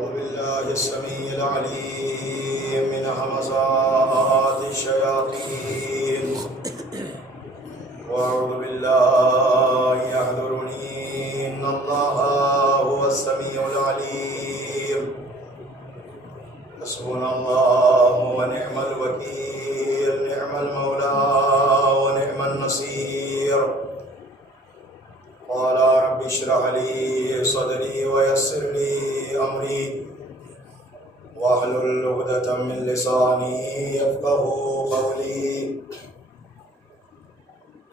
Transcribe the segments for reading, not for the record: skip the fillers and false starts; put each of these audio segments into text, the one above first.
أعوذ بالله السميع العليم من همزات الشياطين وأعوذ بالله يحضرني إن الله هو السميع العليم حسبنا الله ونعم الوكيل نعم المولى ونعم النصير قال رب اشرح لي صدري ويسر لي أمري واحلل عقدة من لساني يفقهوا قولي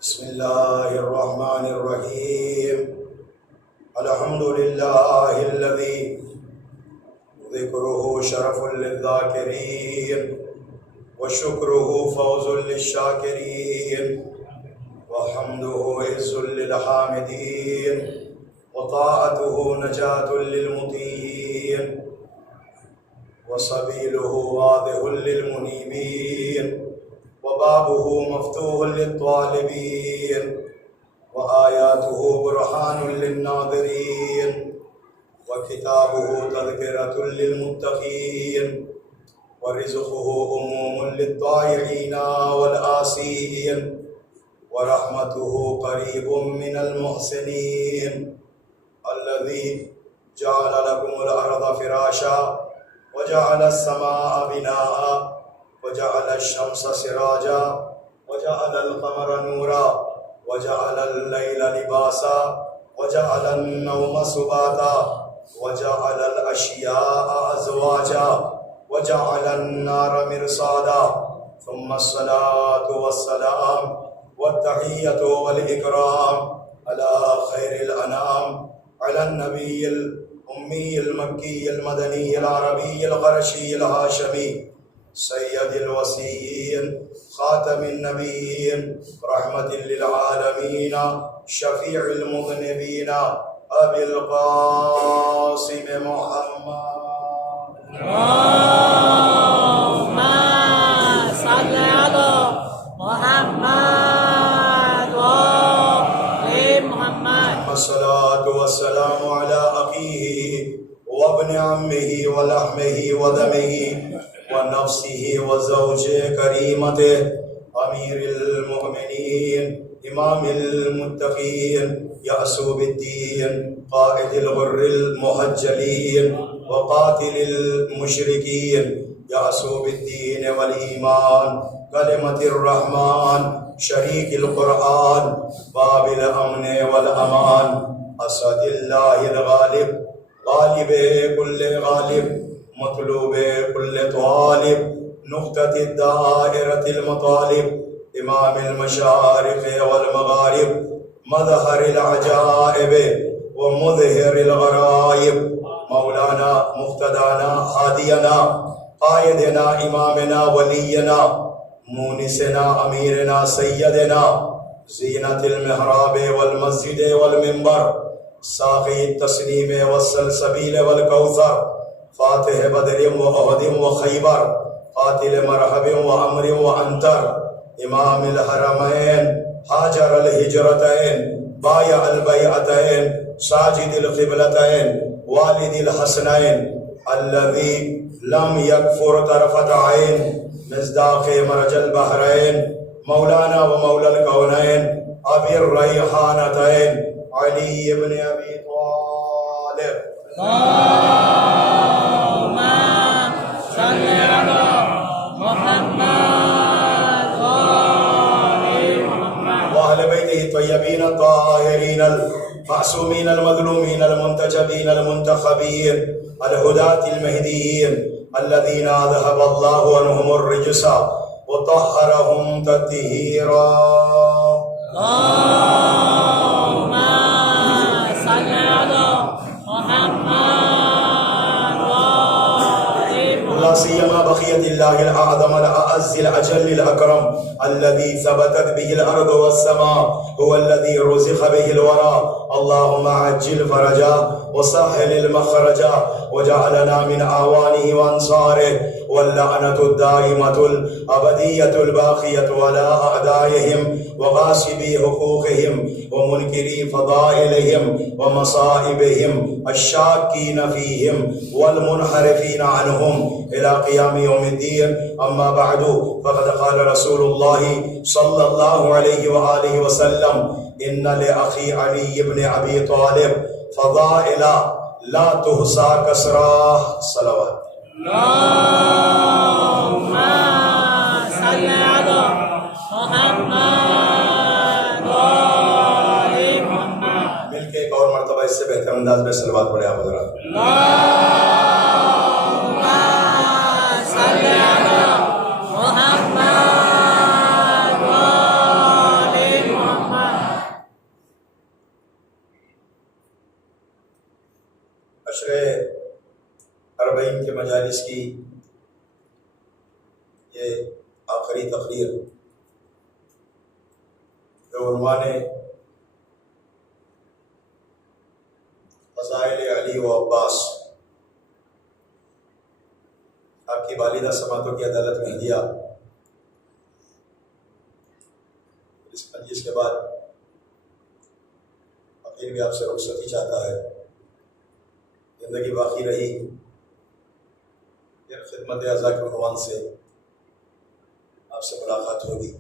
بسم الله الرحمن الرحيم الحمد لله الذي ذكره شرف للذاكرين وشكره فوز للشاكرين وحمده عز للحامدين وطاعته نجاة للمطيعين وسبيله واضح للمنيبين وبابه مفتوح للطالبين وآياته برهان للناظرين وكتابه تذكرة للمتقين ورزقه أموم للضائعين والآسين ورحمته قريب من المحسنين الذي جعل لكم الأرض فراشا وجعل السماء بناء وجعل الشمس سراجا وجعل القمر نورا وجعل الليل لباسا وجعل النوم سباتا وجعل الأشياء أزواجا وجعل النار مرصادا ثم الصلاة والسلام والتحية والإكرام على خير الأنام على النبي الأمي المكي المدني العربي القرشي الهاشمي سيد الوصيين خاتم النبيين رحمة للعالمين شفيع المذنبين أبي القاسم محمد اللهم صل على محمد وآل محمد الصلاة والسلام على أخيه وابن عمه ولحمه ودمه ونفسه وزوج كريمته أمير المؤمنين إمام المتقين يعصوب الدين قائد الغر المهجلين وقاتل المشركين يعصوب الدين والإيمان كلمة الرحمن شريك القرآن باب الأمن والأمان أسد الله الغالب غالب كل غالب مطلوب كل طالب نقطة الدائرة المطالب إمام المشارق والمغارب مظهر العجائب ومظهر الغرائب مولانا مقتدانا هادينا قائدنا إمامنا ولينا مونسنا أميرنا سيدنا زينة المحراب والمسجد والمنبر ساقي التسليم والسلسبيل والكوثر فاتح بدر وأحد وخيبر قاتل مرحب وأمر وأنتر إمام الحرمين هاجر الهجرتين بايع البيعتين ساجد القبلتين والد الحسنين الذي لم يكفر طرفة عين مصداق مرج البحرين مولانا ومولى الكونين أبي الريحانتين علي بن أبي طالب اللهم صل على محمد وآل محمد وأهل بيته الطيبين الطاهرين المعصومين المظلومين المنتجبين المنتخبين الهداة المهديين الذين أذهب الله عنهم الرجس وطهرهم تطهيرا اللهم صل على محمد وآل محمد لا سيما بقية الله الأعظم الأعز الأجل الأكرم الذي ثبتت به الأرض والسماء هو الذي رزق به الورى اللهم عجل فرجا وسهل المخرجا وجعلنا من أعوانه وأنصاره واللعنة الدائمة الأبدية الباقية على أعدائهم وغاصبي حقوقهم ومنكري فضائلهم ومصائبهم الشاكين فيهم والمنحرفين عنهم إلى قيام يوم الدين. أما بعد فقد قال رسول الله صلى الله عليه وآله وسلم إن لأخي علي بن أبي طالب فضائل لا تحصى كسرى. صلوات. اللهم صل على محمد وآل محمد. مل کے ایک اور مرتبہ اس سے بہتر انداز میں صلوات پڑھے آپ حضرات. اللهم صل على محمد وآل محمد. عشر اربعین کے مجالس کی یہ آخری تقریر جو عنوان فضائل علی و عباس، آپ کی والدہ سماعتوں کی عدالت میں ہدیہ، اس مجلس کے بعد فقیر بھی آپ سے رخصتی چاہتا ہے. زندگی باقی رہی پھر خدمت اعضاء کے عنوان سے آپ سے ملاقات ہوگی.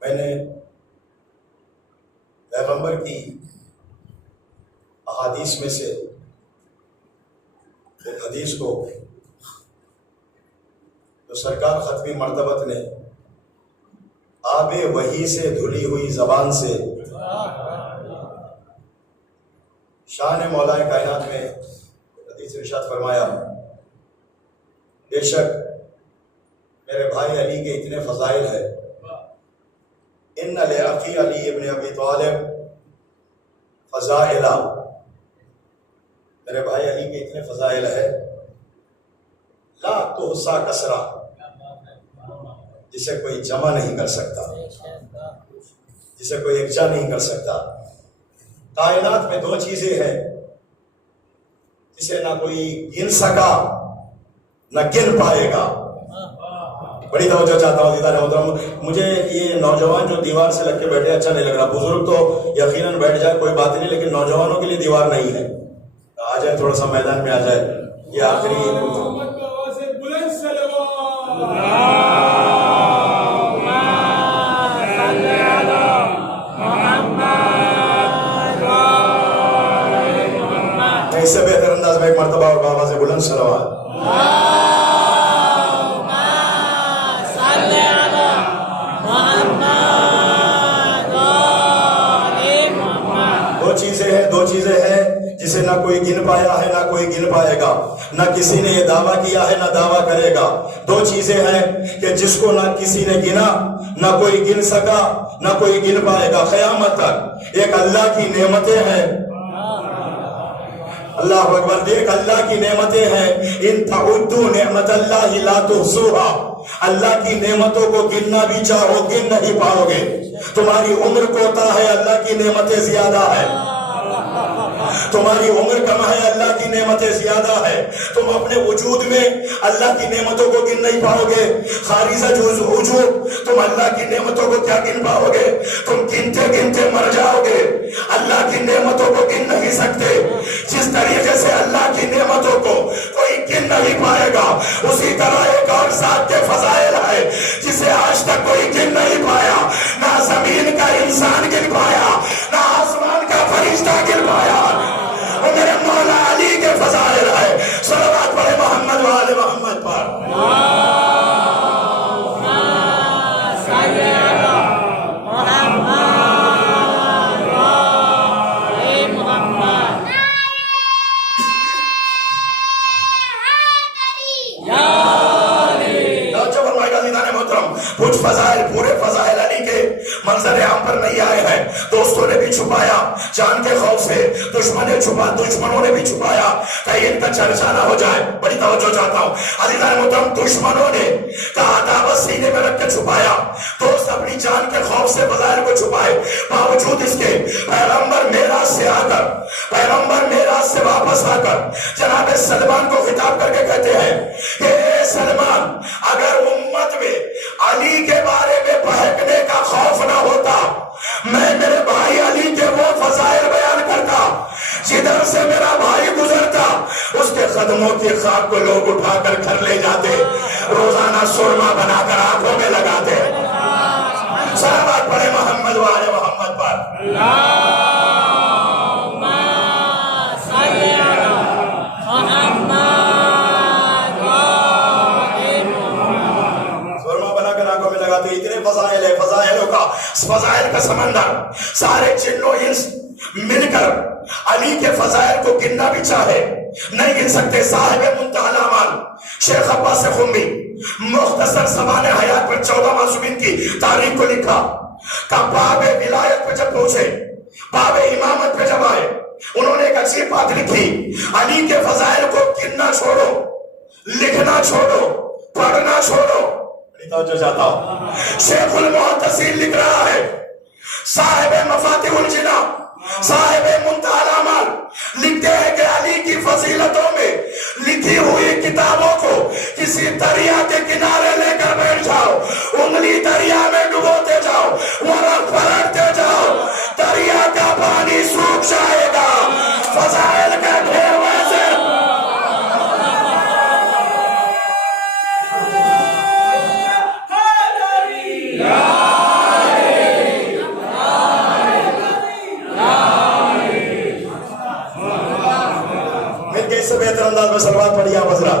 میں نے پیغمبر کی احادیث میں سے ایک حدیث کو جو سرکار ختمی مرتبت نے آب وحی سے دھلی ہوئی زبان سے شان مولا کائنات میں حدیث ارشاد فرمایا، بے شک میرے بھائی علی کے اتنے فضائل ہے. ان لأخی علی ابن ابی طالب فضائل، میرے بھائی علی کے اتنے فضائل ہے لا تحصى کثرہ، جسے کوئی جمع نہیں کر سکتا، جسے کوئی یکجا نہیں کر سکتا. کائنات میں دو چیزیں ہیں جسے نہ کوئی گن سکا نہ گن پائے گا. بڑی توجہ چاہتا ہوں دیدار محترم. مجھے یہ نوجوان جو دیوار سے لگ کے بیٹھے اچھا نہیں لگ رہا. بزرگ تو یقیناً بیٹھ جائے کوئی بات نہیں، لیکن نوجوانوں کے لیے دیوار نہیں ہے. آ جائے تھوڑا سا میدان میں آ جائے. یہ آخری اس سے بہتر انداز میں ایک مرتبہ اور بابا سے بلند صلوات. اللهم صل على محمد وآل محمد. دو چیزیں ہیں جسے نہ کوئی گن پایا ہے نہ کوئی گن پائے گا، نہ کسی نے یہ دعویٰ کیا ہے نہ دعویٰ کرے گا. دو چیزیں ہیں کہ جس کو نہ کسی نے گنا نہ کوئی گن سکا نہ کوئی گن پائے گا قیامت تک. ایک اللہ کی نعمتیں ہیں، اللہ اکبر، ایک اللہ کی نعمتیں ہیں. ان تعدوا نعمت اللہ لا تحصوها، اللہ کی نعمتوں کو گننا بھی چاہو گن نہیں پاؤ گے. تمہاری عمر کوتا ہے، اللہ کی نعمتیں زیادہ ہے. تمہاری عمر کم ہے، اللہ کی نعمتیں زیادہ ہے. تم اپنے وجود میں اللہ کی نعمتوں کو گن نہیں پاؤ گے. خارج وجود تم اللہ کی نعمتوں کو کیا گن پاؤ گے؟ تم گنتے گنتے مر جاؤ گے. اللہ کی نعمتوں کو گن نہیں سکتے. جس طریقے سے اللہ کی نعمتوں کو کوئی گن نہیں پائے گا، اسی طرح ایک اور ذات کے فضائل ہے جسے آج تک کوئی گن نہیں پایا. نہ زمین کا انسان گن پایا، نہ آسمان کا فرشتہ گن پایا. وہ میرے مولا علی کے فضائل ہے. صلوات پڑھے محمد وآل محمد پر. اللهم صل على محمد وآل محمد. یا علی. توجہ فرمائے گا دیدان محترم. کچھ فضائل پورے فضائل علی کے منظر عام پر نہیں آئے ہیں. دوستوں نے بھی چھپایا جان کے خوف سے، دشمنوں نے بھی چھپایا کہیں ان کا چرچا نہ ہو جائے. بڑی توجہ چاہتا ہوں عزیزان محترم. دشمنوں نے کہا دعوت سینے میں رکھ کے چھپایا، دوست اپنی جان کے خوف سے فضائل کو چھپائے. باوجود اس کے پیغمبر معراج سے آ کر پیغمبر معراج سے واپس آ کر جناب سلمان کو خطاب کر کے کہتے ہیں کہ اے سلمان، اگر امت میں علی کے بارے میں بہکنے کا خوف نہ ہوتا، میں میرے بھائی علی کے وہ فضائل بیان کرتا جدھر سے میرا بھائی گزرتا اس کے قدموں کی خاک کو لوگ اٹھا کر گھر لے جاتے، روزانہ سرما بنا کر آنکھوں میں لگاتے۔ صلوات پڑھے محمد وآل محمد پر۔ اللہم صلی علی محمد وآل محمد۔ سرما بنا کر آنکھوں میں لگاتے۔ اتنے فضائل ہے، فضائلوں کا، فضائل کا سمندر، سارے جن و انس مل کر علی کے فضائل کو گننا بھی چاہے نہیں گن سکتے۔ صاحب منتہی الاعمال شیخ عباس خمی مختصر زبان حیات پر 14 معصومین کی تاریخ کو لکھا کہ باب ولایت پہ جب پہنچے، باب امامت پہ جب آئے، انہوں نے ایک عجیب بات لکھی، علی کے فضائل کو گننا چھوڑو، لکھنا چھوڑو، پڑھنا چھوڑو۔ توجہ چاہتا ہوں، شیخ المحدثین لکھ رہا ہے، صاحب مفاتیح الجنان، صاحب منتہی الاعمال لکھتے ہیں کہ علی کی فضیلتوں میں لکھی ہوئی کتابوں کو کسی دریا کے کنارے لے کر بیٹھ جاؤ، انگلی دریا میں ڈبوتے جاؤ، ورق پلٹتے جاؤ، دریا کا پانی سوکھ جائے گا۔ فضائل کا ڈھیر ویسے اس سے بہتر انداز میں صلوات پڑھیے آپ حضرات۔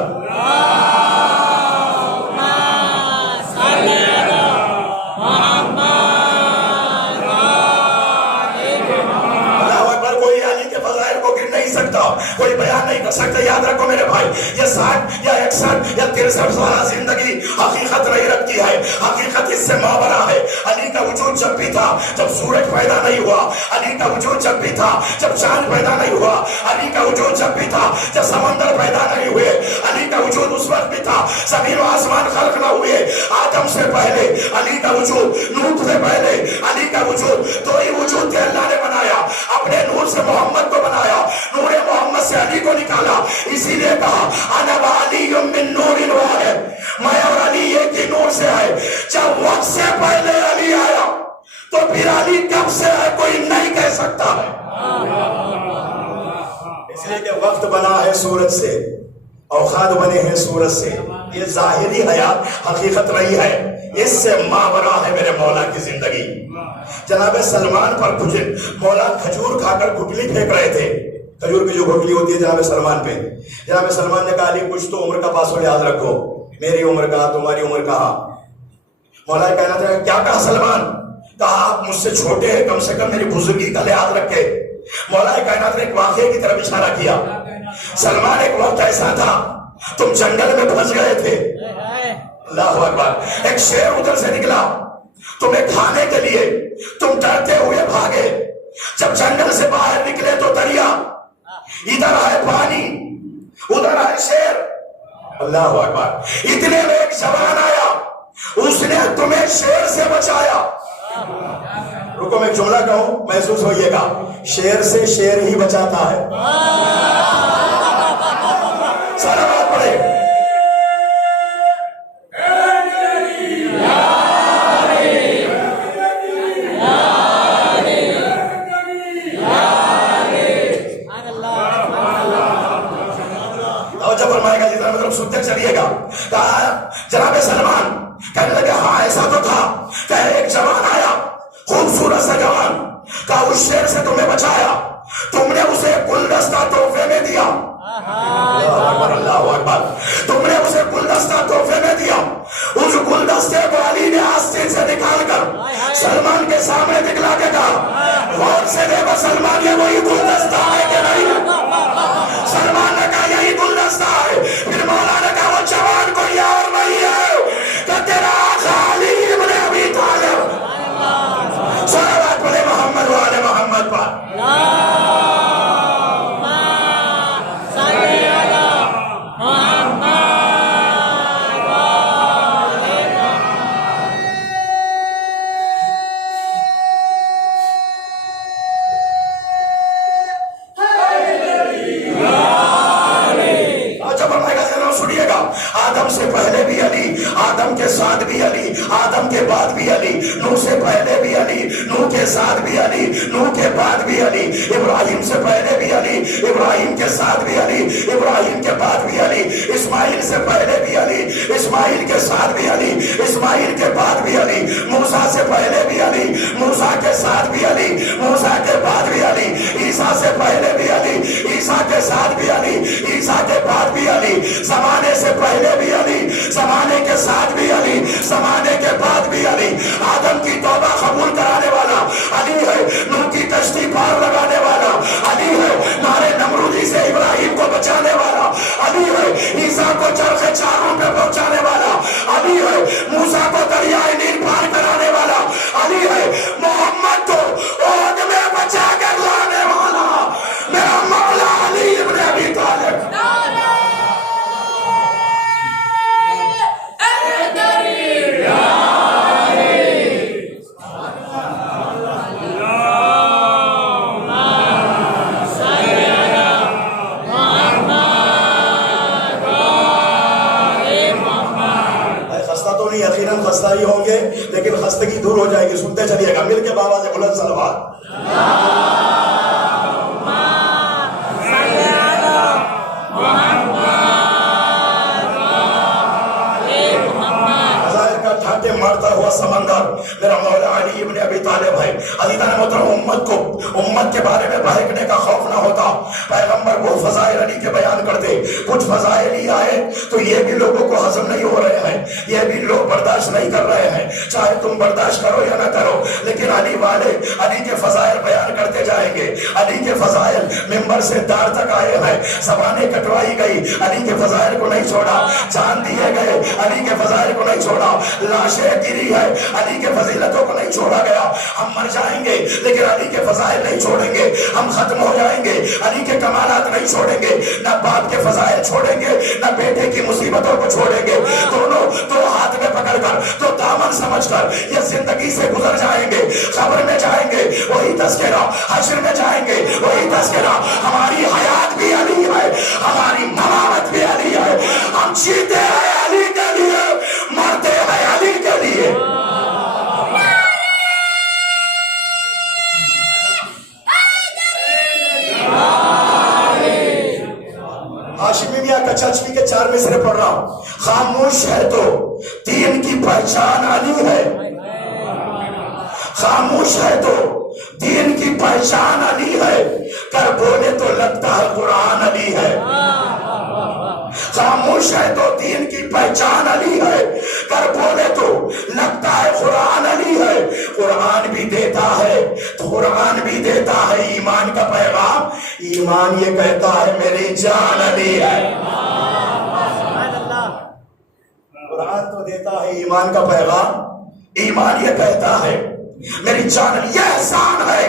اللہم صلی علی محمد وآل محمد۔ اللہ اکبر۔ کوئی علی کے فضائل کو گن نہیں سکتا، کوئی بیان نہیں کر سکتا۔ یاد رکھو میرے بھائی، یہ 60 یا 61 یا 63 سالہ زندگی حقیقت نہیں رکھتی ہے، حقیقت اس سے ماورا ہے۔ علی کا وجود جب بھی تھا جب سورج پیدا نہیں ہوا، علی کا وجود جب بھی تھا جب چاند پیدا نہیں ہوا، علی کا وجود جب بھی تھا جب سمندر پیدا نہیں ہوئے، علی کا وجود اس وقت بھی تھا زمین و آسمان خلق نہ ہوئے، آدم سے پہلے علی کا وجود، نوح سے پہلے علی کا وجود، دو ہی وجود تھے اللہ نے بنایا، اپنے نور سے محمد کو بنایا، نور محمد سے علی کو نکالا، اسی لیے کہا انا وعلی من نور واحد، میں اور علی ایک ہی نور سے ہے۔ جب وقت سے پہلے علی آیا تو پھر علی کب سے ہے کوئی نہیں کہہ سکتا ہے، اس لیے کہ وقت بنا ہے سورج سے، اوقات بنے ہیں سورج سے۔ یہ ظاہری حیات حقیقت نہیں ہے، اس سے ماورا ہے میرے مولا کی زندگی۔ جناب سلمان پر مولا کھجور کھا کر گٹلی پھینک رہے تھے، کھجور کی جو گٹلی ہوتی ہے جناب سلمان پہ۔ جناب سلمان نے کہا علی کچھ تو عمر کا پاس و لحاظ رکھو، میری عمر کہا، تمہاری عمر کہا۔ مولا کہنا تھا کیا کہا سلمان؟ کہا آپ مجھ سے چھوٹے ہیں، کم سے کم میری بزرگی کا لحاظ رکھے۔ مولا کائنات نے ایک واقعے کی طرف اشارہ کیا۔ سلمان ایک وقت ایسا تھا تم جنگل میں پھنس گئے تھے، اللہ اکبر، ایک شیر ادھر سے نکلا تمہیں کھانے کے لیے، تم ڈرتے ہوئے بھاگے، جب جنگل سے باہر نکلے تو دریا، ادھر آئے پانی، ادھر آئے شیر، اللہ اکبر، اتنے میں ایک جوان آیا، اس نے تمہیں شیر سے بچایا۔ رکو میں ایک جملہ کہوں، محسوس ہوئیے گا، شیر سے شیر ہی بچاتا ہے۔ صلوات پڑھے۔ توجہ فرمائے گا، جتنا مطلب سنتے چلیے گا۔ جناب سلمان کہنے لگے ہاں ایسا تو تھا کہ ایک جوان آیا، خوبصورت سا جوان، کہا اس شیر سے تمہیں بچایا، تم نے اسے گلدستہ تحفے میں دیا، اللہ اکبر، تم نے اسے گلدستہ تحفے میں دیا۔ اس گلدستے کو علی نے آستین سے نکال کر سلمان کے سامنے دکھلا کے کہا غور سے دیکھو سلمان، یہ وہی گلدستہ ہے کہ نہیں؟ سلمان نے کہا یہی گلدستہ ہے۔ پھر مولا نے کہا وہ جوان کو یہ اور نہیں ہے کہ تیرا آقا علی ابن ابی طالب۔ صلوات پڑھے محمد وآل محمد پر۔ علی، نوح سے پہلے بھی علی، نوح کے ساتھ بھی علی، نوح کے بعد بھی علی، ابراہیم سے پہلے بھی علی، ابراہیم کے ساتھ بھی علی، ابراہیم کے بعد بھی علی، اسماعیل سے پہلے بھی علی، اسماعیل کے ساتھ بھی علی، اسماعیل کے بعد بھی علی، موسیٰ سے پہلے بھی علی، موسیٰ کے ساتھ بھی علی، موسیٰ کے بعد بھی علی، عیسیٰ سے پہلے بھی علی، عیسیٰ کے ساتھ بھی علی، عیسیٰ کے بعد بھی علی، زمانے سے پہلے بھی علی، زمانے کے ساتھ بھی علی، زمانے کے بعد بھی علی، آدم کی توبہ قبول کرانے والا علی ہے، نوح کی کشتی پار لگانے والا علی ہے، نارے نمرودی سے ابراہیم کو بچانے والا علی ہے، عیسیٰ کو چرخ چاروں پہ پہنچانے والا علی ہے، موسیٰ کو دریائے نیل پار کرانے والا علی ہے، محمد کو عہد میں بچا کر لانے والا میرا مولا علی ابن ابی طالب۔ یقیناً خستہ ہی ہوں گے لیکن خستگی دور ہو جائے گی، سنتے چلیے گا مل کے بابا سے بلند صلوات۔ مارتا ہوا سمندر میرا مولا علی ابن ابی طالب ہے۔ عزیزان محترم، امت کے بارے میں بہکنے کا خوف نہ ہوتا، پیغمبر وہ فضائل علی کے بیان کرتے، کچھ فضائل ہی آئے تو یہ بھی لوگوں کو ہضم نہیں ہو رہے ہیں، یہ بھی لوگ برداشت نہیں کر رہے ہیں، چاہے تم برداشت کرو یا نہ کرو، لیکن علی والے علی کے فضائل بیان کرتے جائیں گے۔ علی کے فضائل ممبر سے دار تک آئے ہیں، زبانیں کٹوائی گئی، علی کے فضائل کو نہیں چھوڑا، جان دیے گئے، علی کے فضائل کو نہیں چھوڑا، لاشیں گری ہے، علی کے فضیلتوں کو نہیں چھوڑا گیا۔ ہم مر جائیں گے لیکن علی کے فضائل نہیں چھوڑیں گے، ہم ختم ہو جائیں گے علی کے کمالات نہیں چھوڑیں گے، نہ باپ کے فضائل چھوڑیں گے نہ بیٹے کی مصیبتوں کو چھوڑیں گے، دونوں دو ہاتھ میں پکڑ کر تو دامن سمجھ کر یہ زندگی سے گزر جائیں گے۔ قبر میں جائیں گے وہی تذکرہ، حشر میں جائیں گے وہی تذکرہ، ہماری حیات بھی علی ہے، ہماری ممات بھی علی ہے، ہم جیتے ہیں علی کے لیے، مرتے ہیں علی کے لیے۔ ہاشمی میاں کچچوی کے 4 مصرے پڑھ رہا ہوں۔ خاموش ہے تو دین کی پہچان علی ہے، خاموش ہے تو دین کی پہچان علی ہے، کر بولے تو لگتا ہے قرآن علی ہے۔ خاموش ہے تو دین کی پہچان علی ہے، کر بولے تو لگتا ہے قرآن علی ہے۔ قرآن بھی دیتا ہے تو قرآن بھی دیتا ہے ایمان کا پیغام، ایمان یہ کہتا ہے میری جان علی ہے۔ قرآن تو دیتا ہے ایمان کا پیغام، ایمان یہ کہتا ہے میری جان علی۔ یہ احسان ہے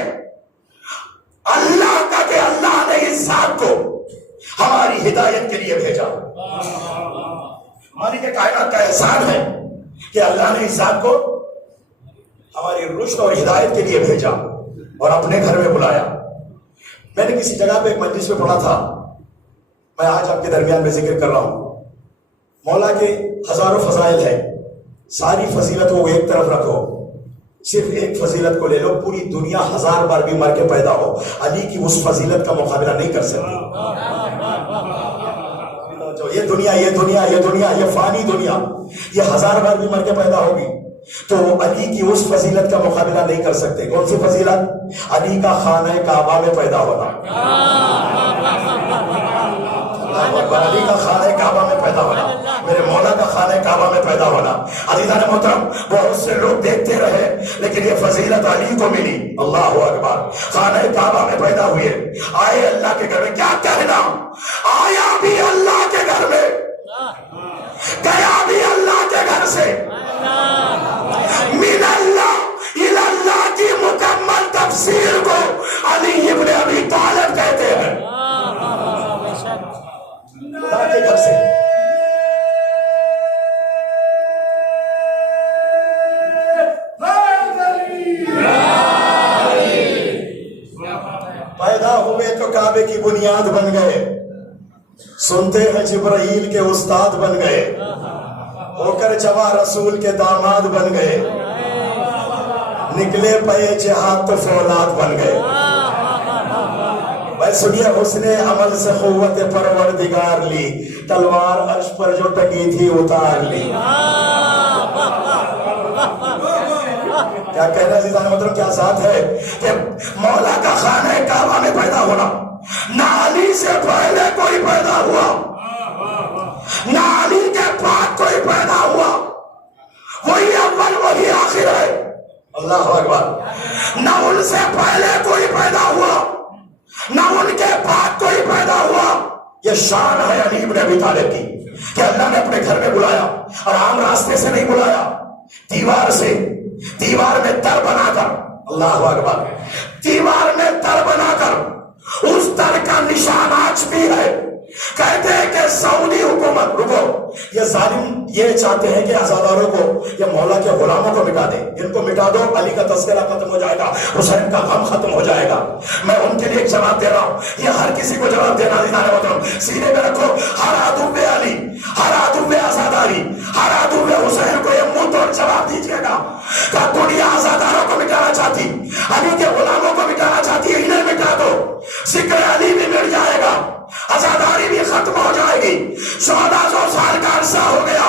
اللہ کا کہ اللہ نے اس ذات کو ہماری ہدایت کے لیے بھیجا۔ ہماری یہ کائنات کا احسان ہے کہ اللہ نے اس ذات کو ہماری رشد اور ہدایت کے لیے بھیجا اور اپنے گھر میں بلایا۔ میں نے کسی جگہ پہ ایک مجلس میں پڑھا تھا، میں آج آپ کے درمیان میں ذکر کر رہا ہوں۔ مولا کے ہزاروں فضائل ہیں، ساری فضیلتوں کو ایک طرف رکھو، صرف ایک فضیلت کو لے لو، پوری دنیا 1000 بار بھی مر کے پیدا ہو، علی کی اس فضیلت کا مقابلہ نہیں کر سکتی۔ یہ دنیا یہ فانی دنیا یہ 1000 بار بھی مر کے پیدا ہوگی تو علی کی اس فضیلت کا مقابلہ نہیں کر سکتے۔ کون سی فضیلت؟ علی کا خانہ کعبہ میں پیدا ہونا، علی کا خانہ کعبہ میں پیدا ہونا، میرے مولا کا خانہ کعبہ میں پیدا ہونا۔ عزیزان محترم، بہت سے لوگ دیکھتے رہے لیکن یہ فضیلت علی کو ملی۔ اللہ اکبر، خانہ کعبہ میں پیدا ہوئے، آئے اللہ کے گھر میں، کیا کہنا، آیا بھی اللہ کے گھر میں، گیا بھی اللہ کے گھر سے، من اللہ الی اللہ کی مکمل تفسیر کو علی ابن ابی طالب کہتے ہیں۔ اللہ کے گھر سے پیدا ہوئے تو کعبے کی بنیاد بن گئے، سنتے ہیں جبرائیل کے استاد بن گئے، ہو کر جوا رسول کے داماد بن گئے، نکلے پے جہاد تو فولاد بن گئے. بھائی سنیے، حسن عمل سے قوت پروردگار لی، تلوار عرش پر جو ٹکی تھی اتار لی. کیا کہنا عزیزان محترم، کیا ذات ہے کہ مولا کا خانہ کعبہ میں پیدا ہونا، نہ علی سے پہلے کوئی پیدا ہوا، نہ علی کے بعد کوئی پیدا ہوا، وہی اول وہی آخر ہے. اللہ اکبر. نہ ان سے پہلے کوئی پیدا ہوا، نہ ان کے بعد کوئی پیدا ہوا. یہ شان ہے علی ابن ابی طالب کی کہ اللہ نے اپنے گھر میں بلایا، اور عام راستے سے نہیں بلایا، دیوار سے، دیوار میں در بنا کر. اللہ اکبر. دیوار میں در بنا کر. اس در کا نشان آج بھی ہے. کہتے ہیں کہ سعودی حکومت، رکو، یہ ظالم یہ چاہتے ہیں کہ عزاداروں کو یا مولا کے غلاموں کو مٹا دیں. ان کو مٹا دو، علی کا تذکرہ ختم ہو جائے گا، حسین کا غم ختم ہو جائے گا. میں ان کے لیے ایک جواب دے رہا ہوں، یہ ہر کسی کو جواب دینا عزیزان محترم سینے میں رکھو. ہر عدو علی، ہر عدو عزاداری، ہر عدو حسین کو یہ منہ توڑ جواب دیجیے گا کہ دنیا عزاداروں کو مٹانا چاہتی، علی کے غلاموں کو مٹانا چاہتی ہے، انہیں مٹا دو، ذکر علی بھی مٹ جائے گا، عزاداری بھی ختم ہو جائے گی. 1400 سال کا عرصہ ہو گیا،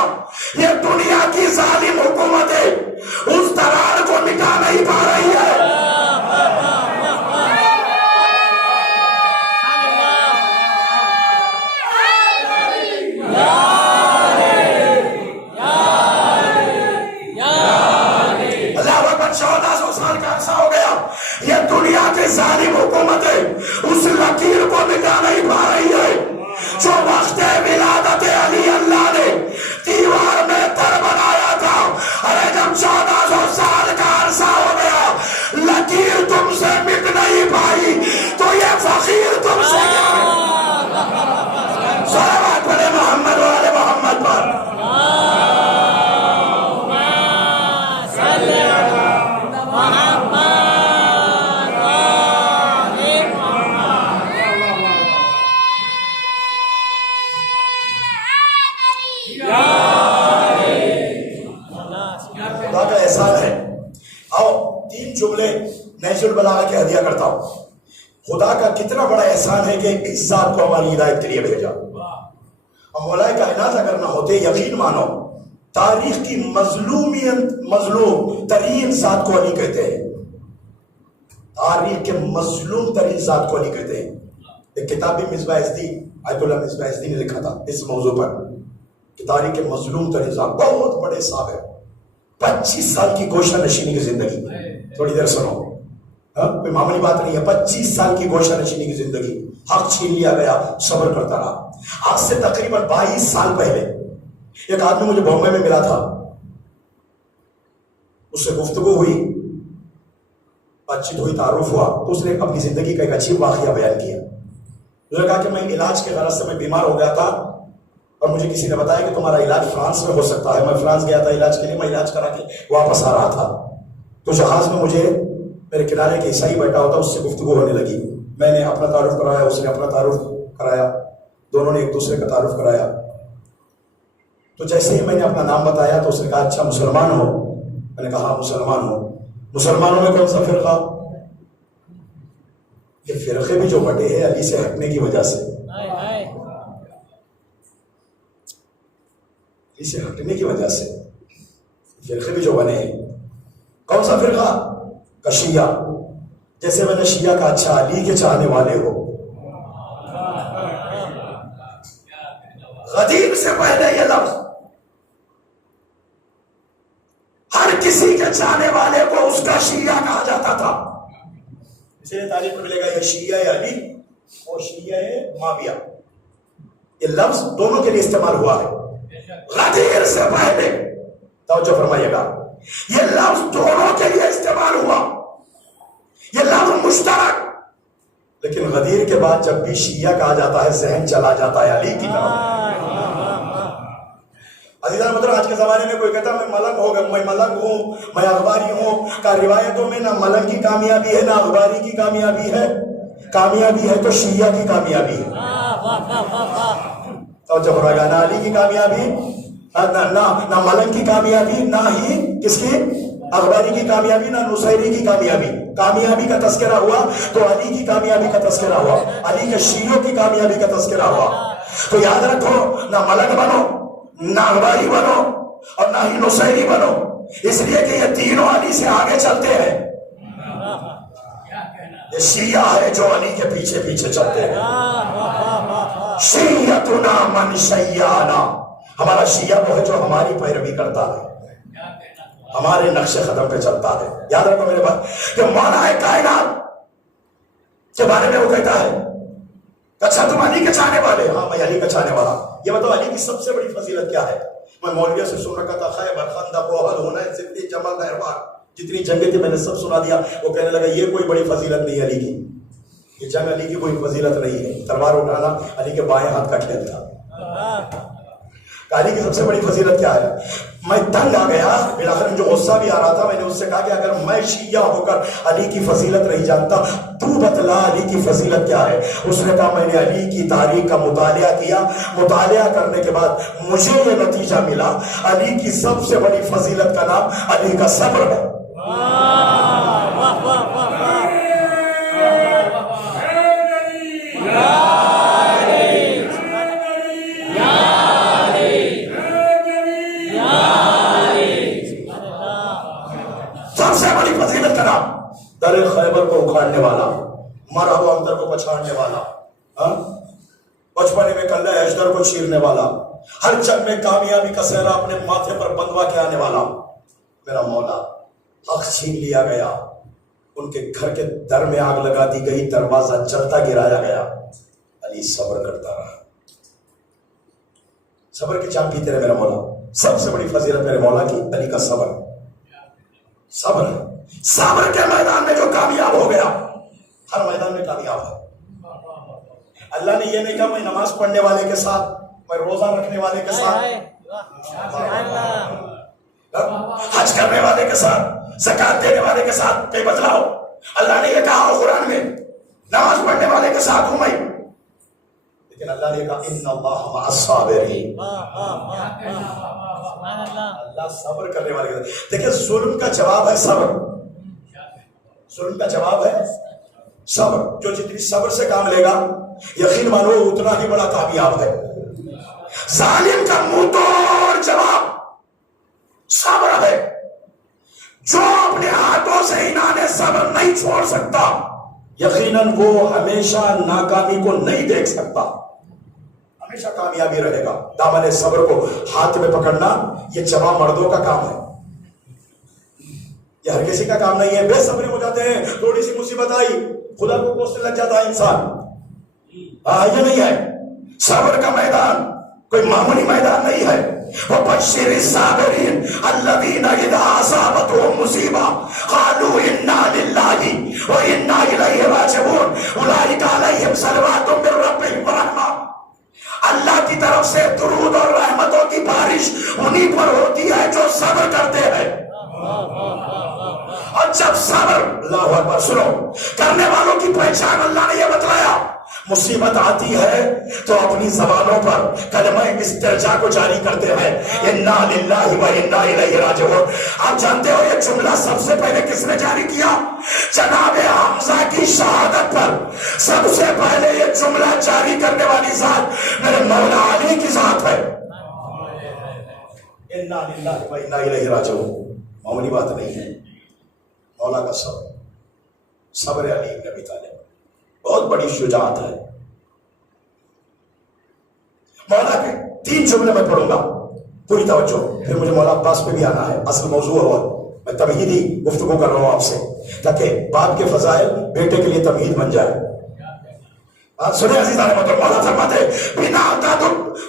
یہ دنیا کی ظالم حکومتیں اس درار کو مٹا نہیں پا رہی ہے. اللہ اکبر. 1400 سال کا عرصہ ہو گیا، یہ دنیا کی ظالم حکومتیں اس لکیر کو مٹا نہیں پا رہی ہے جو وقت ولادت علی اللہ نے دیوار میں در بنایا تھا. ارے جب 1400 سال کا عرصہ ہو گیا، لکیر تم سے مٹ نہیں پائی تو یہ فقیر تم سے کیا مٹ. صلوات پڑھے محمد و آل محمد پر. خدا کا احسان ہے. آؤ 3 جملے نہج البلاغہ کے ہدیہ کرتا ہوں. خدا کا کتنا بڑا احسان ہے کہ اس ذات کو ہماری ہدایت کے لیے بھیجا. اور مولا کائنات اگر نہ ہوتے، یقین مانو تاریخ کی مظلوم ترین ذات کو علی کہتے ہیں. تاریخ کے مظلوم ترین ذات کو علی کہتے ہیں. ایک کتابی مصباح ازدی، آیت اللہ مصباح ازدی نے لکھا تھا اس موضوع پر کہ تاریخ کے مظلوم ترین ذات، بہت بڑے صاحب ہے. 25 سال کی گوشہ نشینی کی زندگی. تھوڑی دیر سنو، کوئی معمولی بات نہیں ہے. 25 سال کی گوشہ نشینی کی زندگی، حق چھین لیا گیا، صبر کرتا رہا. آج سے تقریباً 22 سال پہلے ایک آدمی مجھے بامبے میں ملا تھا، اس سے گفتگو ہوئی، بات چیت ہوئی، تعارف ہوا، تو اس نے اپنی زندگی کا ایک عجیب واقعہ بیان کیا. اس نے کہا کہ میں علاج کے غرض سے میں بیمار ہو گیا تھا، اور مجھے کسی نے بتایا کہ تمہارا علاج فرانس میں ہو سکتا ہے. میں فرانس گیا تھا علاج کے لیے، میں علاج کرا کے واپس آ رہا تھا، تو جہاز میں مجھے میرے کنارے کے عیسائی بیٹھا ہوتا، اس سے گفتگو ہونے لگی. میں نے اپنا تعارف کرایا، اس نے اپنا تعارف کرایا، دونوں نے ایک دوسرے کا تعارف کرایا. تو جیسے ہی میں نے اپنا نام بتایا تو اس نے کہا اچھا مسلمان ہو؟ میں نے کہا مسلمان ہوں. مسلمانوں میں کون سا فرقہ؟ یہ فرقے بھی جو بٹے ہیں علی سے ہٹنے کی وجہ سے، علی سے ہٹنے کی وجہ سے فرقے بھی جو بنے ہیں. کون سا فرقہ؟ کہ شیعہ. جیسے میں نے شیعہ کا اچھا علی کے چاہنے والے ہو. غدیر سے پہلے یہ لفظ ہر کسی کے چاہنے والے کو اس کا شیعہ کہا جاتا تھا. اسی لیے تاریخ میں ملے گا یہ شیعہ علی اور شیعہ معاویہ، یہ لفظ دونوں کے لیے استعمال ہوا ہے. غدیر سے پہلے توجہ فرمائیے گا، یہ لفظ دونوں کے لیے استعمال ہوا، یہ لفظ مشترک. لیکن غدیر کے بعد جب بھی شیعہ کہا جاتا ہے ذہن چلا جاتا ہے علی کی طرف. عزیزان مطلب آج کے زمانے میں کوئی کہتا میں ملنگ ہو گیا، میں ملنگ ہوں، میں اخباری ہوں. کا روایتوں میں نہ ملنگ کی کامیابی ہے نہ اخباری کی کامیابی ہے. کامیابی ہے تو شیعہ کی کامیابی ہے. تو جب رہا نہ علی کی کامیابی، نہ ملنگ کی کامیابی، نہ ہی کس کی اخباری کی کامیابی نہ نصیری کی کامیابی. کامیابی کا تذکرہ ہوا تو علی کی کامیابی کا تذکرہ ہوا, علی کے شیعوں کی کامیابی کا تذکرہ ہوا. تو یاد رکھو, نہ ملک بنو, نہ اخباری بنو, اور نہ ہی نصیری بنو, اس لیے کہ یہ تینوں علی سے آگے چلتے ہیں. یہ شیعہ ہے جو علی کے پیچھے پیچھے چلتے ہیں. شیعتنا من شیعنا, ہمارا شیعہ وہ ہے جو ہماری پیروی کرتا ہے, ہمارے نقش قدم پہ چلتا ہے. یاد رکھو میرے بات کہ مولا کائنات کے بارے میں وہ کہتا ہے اچھا تم علی کے چاہنے والے, ہاں میں علی کا چاہنے والا. یہ بتاؤ علی کی سب سے بڑی فضیلت کیا ہے؟ میں مولویہ سے سن رکھا تھا, خیبر, خندق, احد, حنین, صفین, جمل, نہروان, جتنی جنگیں تھی میں نے سب سنا دیا. وہ کہنے لگا یہ کوئی بڑی فضیلت نہیں علی کی, یہ جنگ علی کی کوئی فضیلت نہیں ہے. تلوار اٹھانا علی کے بائیں ہاتھ کا کھیل تھا. علی کی سب سے بڑی فضیلت کیا ہے؟ میں تنگ آ گیا, بالآخر جو غصہ بھی آ رہا تھا, میں نے اس سے کہا کہ اگر میں شیعہ ہو کر علی کی فضیلت نہیں جانتا تو بتلا علی کی فضیلت کیا ہے. اس نے کہا میں نے علی کی تاریخ کا مطالعہ کیا, مطالعہ کرنے کے بعد مجھے یہ نتیجہ ملا علی کی سب سے بڑی فضیلت کا نام علی کا صبر ہے. در خیبر کو اکھاڑنے والا, مرا ہوا اندر کو پچھاڑنے والا, بچپنے میں کلہ اجدر کو چیرنے والا, ہر جنگ میں کامیابی کا سہرا اپنے ماتھے پر بندوا کے آنے والا. میرا مولا, حق چھین لیا گیا, ان کے گھر کے در میں آگ لگا دی گئی, دروازہ جلتا گرایا گیا, علی صبر کرتا رہا. صبر کی چاند پیتے رہے میرا مولا. سب سے بڑی فضیلت میرے مولا کی علی کا صبر. صبر, صبر کے میدان میں جو کامیاب ہو گیا ہر میدان میں کامیاب ہے. اللہ نے یہ نہیں کہا میں نماز پڑھنے والے کے ساتھ, میں روزہ رکھنے والے کے ساتھ, حج کرنے والے کے ساتھ, زکات دینے والے کے ساتھ کہیں بدلاؤ. اللہ نے یہ کہا قرآن میں نماز پڑھنے والے کے ساتھ ہوں میں, لیکن اللہ نے کہا ان اللہ مع الصابرین, اللہ صبر کرنے والے کے ساتھ. دیکھیں ظلم کا جواب ہے صبر, ظلم کا جواب ہے صبر. جو جتنی صبر سے کام لے گا یقین مانو اتنا ہی بڑا کامیاب ہے. ظالم کا منہ توڑ جواب صبر ہے. جو اپنے ہاتھوں سے انہوں صبر نہیں چھوڑ سکتا یقیناً وہ ہمیشہ ناکامی کو نہیں دیکھ سکتا, ہمیشہ کامیابی رہے گا. دامن صبر کو ہاتھ میں پکڑنا یہ جواب مردوں کا کام ہے, یہ ہر کسی کا کام نہیں ہے. بے صبری ہو جاتے ہیں, تھوڑی سی مصیبت آئی خدا کو کوسنے لگ جاتا ہے انسان. یہ نہیں ہے. صبر کا میدان کوئی معمولی میدان نہیں ہے. وَبَشِّرِ الصَّابِرِينَ الَّذِينَ إِذَا أَصَابَتْهُمْ مُصِيبَةٌ قَالُوا إِنَّا لِلَّهِ وَإِنَّا إِلَيْهِ رَاجِعُونَ أُولَٰئِكَ عَلَيْهِمْ صَلَوَاتٌ مِّن رَّبِّهِمْ وَرَحْمَةٌ. اللہ کی طرف سے درود اور رحمتوں کی بارش انہی پر ہوتی ہے جو صبر کرتے ہیں. اور جب صبر, اللہ اکبر, سنو, کرنے والوں کی پہچان اللہ نے یہ بتلایا. مصیبت آتی ہے تو اپنی زبانوں پر کلمہ استرجاع کو جاری کرتے ہیں, انا للہ و انا الیہ راجعون. آپ جانتے ہو یہ جملہ سب سے پہلے کس نے جاری کیا؟ جناب حمزہ کی شہادت پر سب سے پہلے یہ جملہ جاری کرنے والی ذات میرے مولا علی کی ذات ہے. انا للہ و انا الیہ راجعون معمولی بات نہیں ہے. مولا کا صبر, صبر علی ابن ابی طالب بہت بڑی شجاعت ہے. مولا کے 3 جملے میں پڑھوں گا, پوری توجہ, پھر مجھے مولا عباس پہ بھی آنا ہے. اصل موضوع ہوا میں تمہیدی گفتگو کر رہا ہوں آپ سے تاکہ باپ کے فضائل بیٹے کے لیے تمہید بن جائے. سنیں عزیزان محترم, مولا فرماتے بنا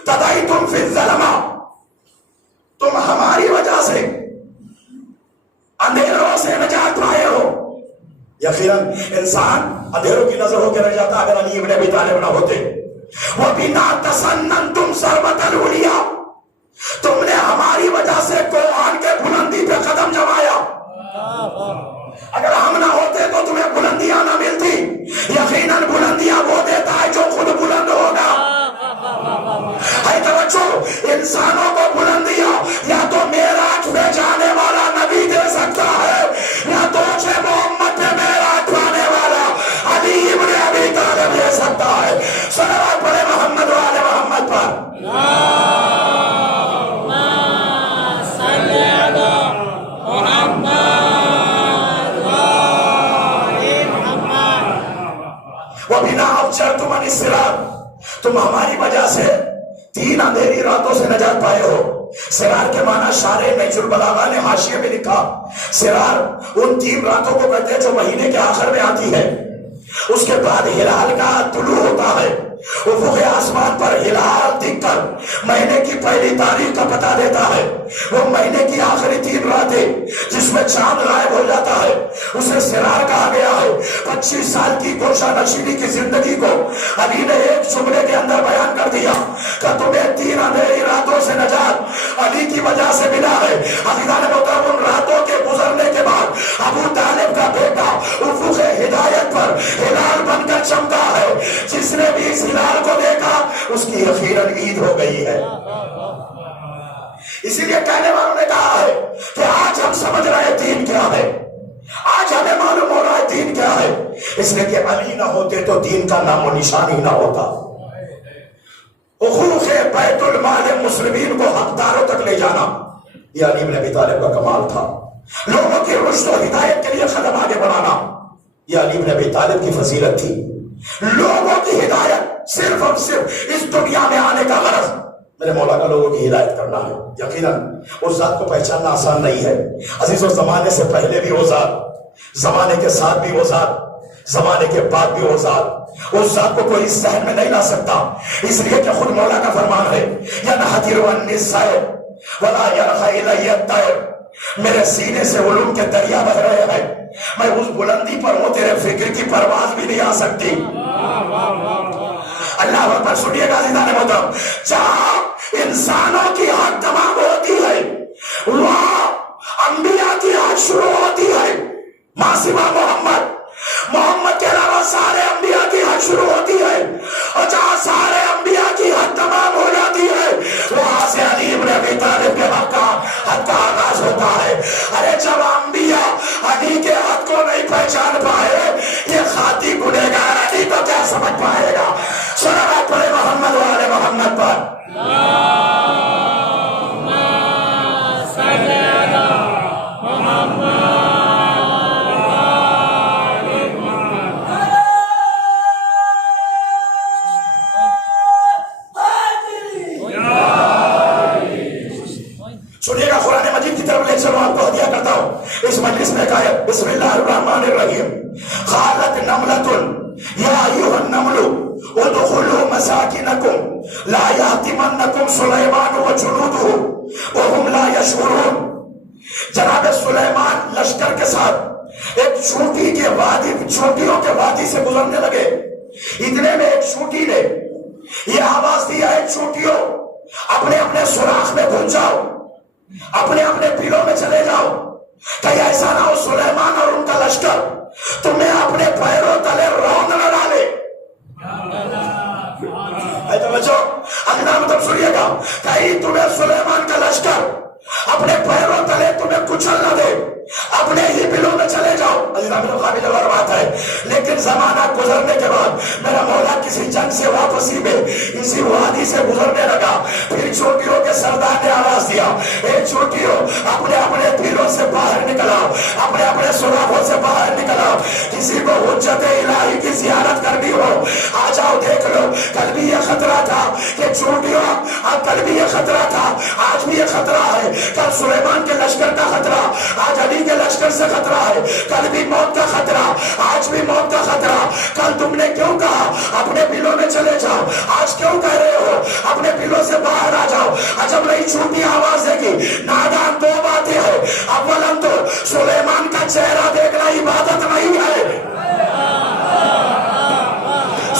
تدعیتم فی الظلمہ, تم ہماری وجہ سے اندھیروں سے نجات پائے ہو. یقیناً انسان اندھیروں کی نظر ہو کے رہ جاتا اگر علی ابن ابی طالب نہ ہوتے. وَبِنَا تَسَنَّنْتُمْ سَرْبَةَ الْعُلِيَا, تم نے ہماری وجہ سے قرآن کے بلندی پہ قدم جمایا. اگر ہم نہ ہوتے تو تمہیں بلندیاں نہ ملتی. یقیناً بلندیاں وہ دیتا ہے جو خود بلند ہوگا. ہے توجہ, انسانوں کو بلندیاں یا تو معراج پہ جانے والا نبی دے سکتا افجرتم عن الصراط، تم ہماری وجہ سے 3 اندھیری راتوں سے نجات پائے ہو۔ سرار کے معنی شارح نہج البلاغہ نے حاشیے میں لکھا، سرار ان 3 راتوں کو کہتے ہیں جو مہینے کے آخر میں آتی ہے۔ اس کے بعد ہلال کا طلوع ہوتا ہے، افق آسمان پر ہلال دکھ کر مہینے کی پہلی تاریخ کا پتہ دیتا ہے۔ وہ مہینے کی آخری 3 راتیں جس میں چاند غائب ہو جاتا ہے اسے سرار کہا گیا ہے۔ 25 سال کی گوشہ نشینی کی زندگی کو علی نے ایک جملے کے اندر بیان کر دیا کہ تمہیں 3 اندھیری راتوں سے نجات علی کی وجہ سے ملا ہے۔ عزیزان محترم، ان راتوں کے گزرنے کے بعد ابو طالب کا بیٹا افق ہدایت پر ہلال بن کر چمکا ہے۔ جس نے بھی اس ہلال کو دیکھا اس کی یقیناً عید ہو گئی ہے۔ اسی لیے کہنے والوں نے کہا ہے کہ آج ہم سمجھ رہے ہیں دین کیا ہے، آج ہمیں معلوم ہو رہا ہے دین کیا ہے، اس لیے کہ علی نہ ہوتے تو دین کا نام و نشان ہی نہ ہوتا۔ حقوق بیت المال مسلمین کو حقداروں تک لے جانا یہ علی بن ابی طالب کا کمال تھا۔ لوگوں کی رشد و ہدایت کے لیے قدم آگے بڑھانا یہ علی بن ابی طالب کی فضیلت تھی۔ لوگوں کی ہدایت صرف اور صرف اس دنیا میں آنے کا غرض میرے مولا کا لوگوں کی ہدایت کرنا ہے۔ یقیناً اس ذات کو پہچاننا آسان نہیں ہے عزیزوں، زمانے سے پہلے بھی وہ ذات، زمانے کے ساتھ بھی وہ ذات، زمانے کے بعد بھی وہ ذات، اس ذات کو کوئی اس ذہن میں نہیں لا سکتا، اس لیے کہ خود مولا کا فرمان ہے ینحدر عنی السیل ولا یرخی الی الطیر، میرے سینے سے علوم کے دریا بہ رہے ہیں، میں اس بلندی پر ہوں تیرے فکر کی پرواز بھی نہیں آ سکتی۔ اللہ اکبر، سنیے گا عزیزان محترم، جہاں انسانوں کی حد تمام ہوتی ہے وہاں انبیاء کی حد شروع ہوتی ہے۔ ماں سوا محمد کے علاوہ سارے انبیاء کی حد شروع ہوتی ہے، اور جہاں سارے انبیاء کی حد تمام ہو جاتی ہے وہاں سے علی بن ابی طالب کے حد کا آغاز ہوتا ہے۔ ارے جب انبیاء علی کے حد کو نہیں پہچان پائے، یہ خاطی گنہگار علی تو کیا سمجھ پائے گا؟ صلوات پڑھے محمد و آل محمد پر۔ سنیے گا، قرآن مجید کی طرف لے چلو، آپ کو ہدیہ کرتا ہوں اس مجلس میں کہا ہے بسم اللہ الرحمن الرحیم، قالت نملۃ یا ایھا النمل ادخلوا مساکنکم لا یأتمنکم سلیمان وجنودہ وہم لا یشعرون۔ جناب سلیمان لشکر کے ساتھ ایک چونٹی کے وادی، چونٹیوں کے وادی سے گزرنے لگے۔ اتنے میں ایک چونٹی نے یہ آواز دیا، ایک چونٹیوں اپنے اپنے سوراخ میں گھس جاؤ، اپنے اپنے پیلوں میں چلے جاؤ، کہ ایسا نہ ہو سلیمان اور ان کا لشکر تمہیں اپنے پیروں تلے روند نہ ڈالے۔ اے توجہ، اللہ مطلب سنیے گا، کہیں تمہیں سلیمان کا لشکر اپنے پیروں تلے تمہیں کچل نہ دے، اپنے ہی بلوں میں چلے جاؤ۔ عزیزان قابل غور بات ہے، لیکن زمانہ گزرنے کے بعد میرا مولا کسی جنگ سے واپسی میں اسی وادی سے گزرنے لگا، پھر چوٹیوں کے سردار نے آواز دیا، اے چوٹیوں اپنے اپنے بلوں سے باہر نکلا، اپنے اپنے سوراخوں سے باہر نکلا، کسی کو حجت الہی کی زیارت کرنی ہو آ جاؤ، دیکھ لو۔ کل بھی یہ خطرہ تھا کہ چوٹیوں، کل بھی یہ خطرہ تھا، آج بھی یہ خطرہ ہے، کل سلیمان کے لشکر کا خطرہ، آج علی کے لشکر سے خطرہ ہے، کل بھی موت کا خطرہ، آج بھی موت کا خطرہ۔ کل تم نے کیوں کہا اپنے بلوں میں چلے جاؤ، آج کیوں کہہ رہے ہو اپنے بلوں سے باہر آ جاؤ؟ عجب نہیں چھوٹی آواز دے گی۔ نادان دو باتیں ہیں، اولن تو سلیمان کا چہرہ دیکھنا عبادت نہیں ہے،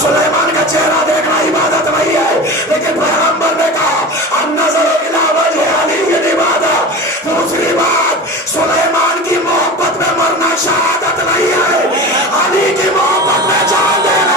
سلیمان کا چہرہ دیکھنا عبادت نہیں ہے، لیکن پیغمبر نے کہا النظر الی وجہ علی عبادت۔ دوسری بات، سلیمان کی محبت میں مرنا شہادت نہیں ہے، علی کی محبت میں جان دینا۔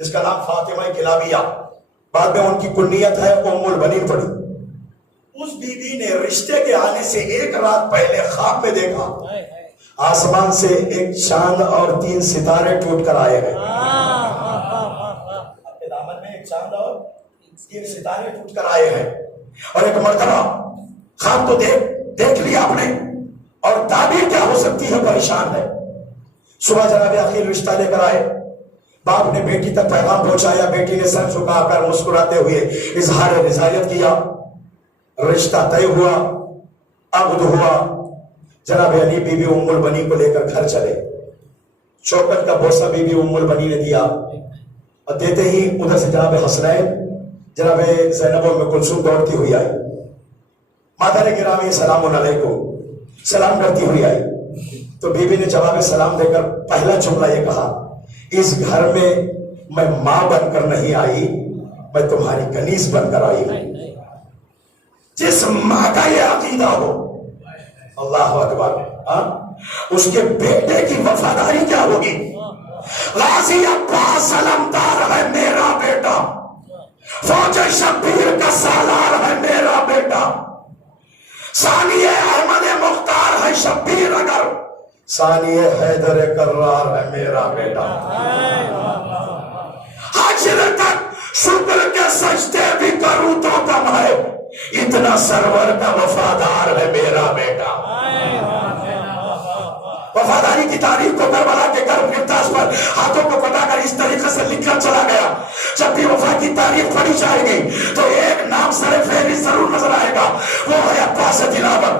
جس کا نام فاطمہ کلابیہ، بعد میں ان کی کنیت ہے ام البنین پڑی. اس بی بی نے رشتے کے آنے سے ایک رات پہلے خواب میں دیکھا آسمان سے ایک چاند اور 3 ستارے ٹوٹ کر آئے گئے. آپ کے دامن میں ایک چاند اور 3 ستارے ٹوٹ کر آئے ہیں. اور ایک مرتبہ خواب تو دیکھ لیا آپ نے، اور تعبیر کیا ہو سکتی ہے، پریشان ہے. صبح جناب اخیر رشتہ لے کر آئے. باپ نے بیٹی تک پیغام پہنچایا. بیٹی نے سر جھکا کر مسکراتے ہوئے اظہار رضایت کیا. رشتہ طے ہوا، عقد ہوا. جناب علی بی بی ام البنی کو لے کر گھر چلے. چوکٹ کا بوسہ بی بی ام البنی نے دیا، اور دیتے ہی ادھر سے جناب حسنین، جناب زینب و ام کلثوم دوڑتی ہوئی آئی. مادر گرامی سلام علیکم، سلام کرتی ہوئی آئی. تو بی بی نے جواب سلام دے کر پہلا جملہ یہ کہا، اس گھر میں ماں بن کر نہیں آئی، میں تمہاری کنیز بن کر آئی ہوں. جس ماں کا یہ عقیدہ ہو، اللہ اکبر، اس کے بیٹے کی وفاداری کیا ہوگی. غازی عباس علمدار ہے میرا بیٹا، فوج شبیر کا سالار ہے میرا بیٹا، ثانی احمد مختار ہے شبیر، اگر ثانی حیدر کرار ہے میرا بیٹا. حشر تک شکر کے سجدے بھی کروں تو کم ہے، اتنا سرور کا وفادار ہے میرا بیٹا. وفاداری کی تاریخ کو کربلا کے کرب گرداز پر ہاتھوں کو کٹا کر اس طریقے سے لکھ کر چلا گیا. جب بھی وفا کی تاریخ پڑھی جائے گی تو ایک نام سر فہرست ضرور نظر آئے گا، وہ ہے عباس دلاور.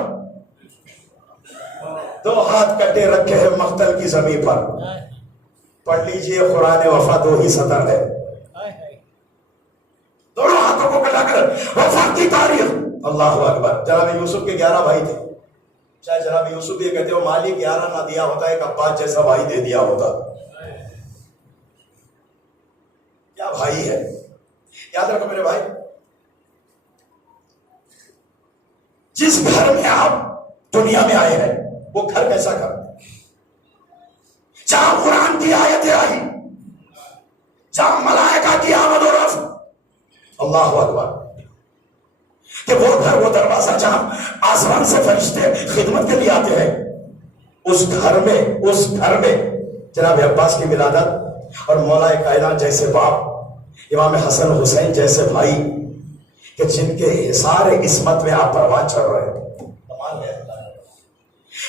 2 ہاتھ کٹے رکھے ہیں مقتل کی زمین پر. پڑھ لیجئے قرآن وفا 2 ہی سطر ہے. دونوں ہاتھوں کو کٹا کر وفا کی تاریخ. اللہ اکبر. جناب یوسف کے 11 بھائی تھے. چاہے جناب یوسف یہ کہتے ہو مالی 11 نہ دیا ہوتا، ایک عباس جیسا بھائی دے دیا ہوتا. کیا بھائی ہے. یاد رکھو میرے بھائی، جس گھر میں آپ دنیا میں آئے ہیں وہ گھر کیسا گھر، جہاں قرآن کی آیتیں آئی، جہاں ملائکہ کی آمد و رفت، اللہ اکبر، کہ وہ گھر، وہ دروازہ جہاں آسمان سے فرشتے خدمت کے لیے آتے ہیں، اس گھر میں جناب عباس کی ولادت اور مولا کائنات جیسے باپ، امام حسن حسین جیسے بھائی، کہ جن کے حصار عصمت میں آپ پروان چڑھ رہے ہیں.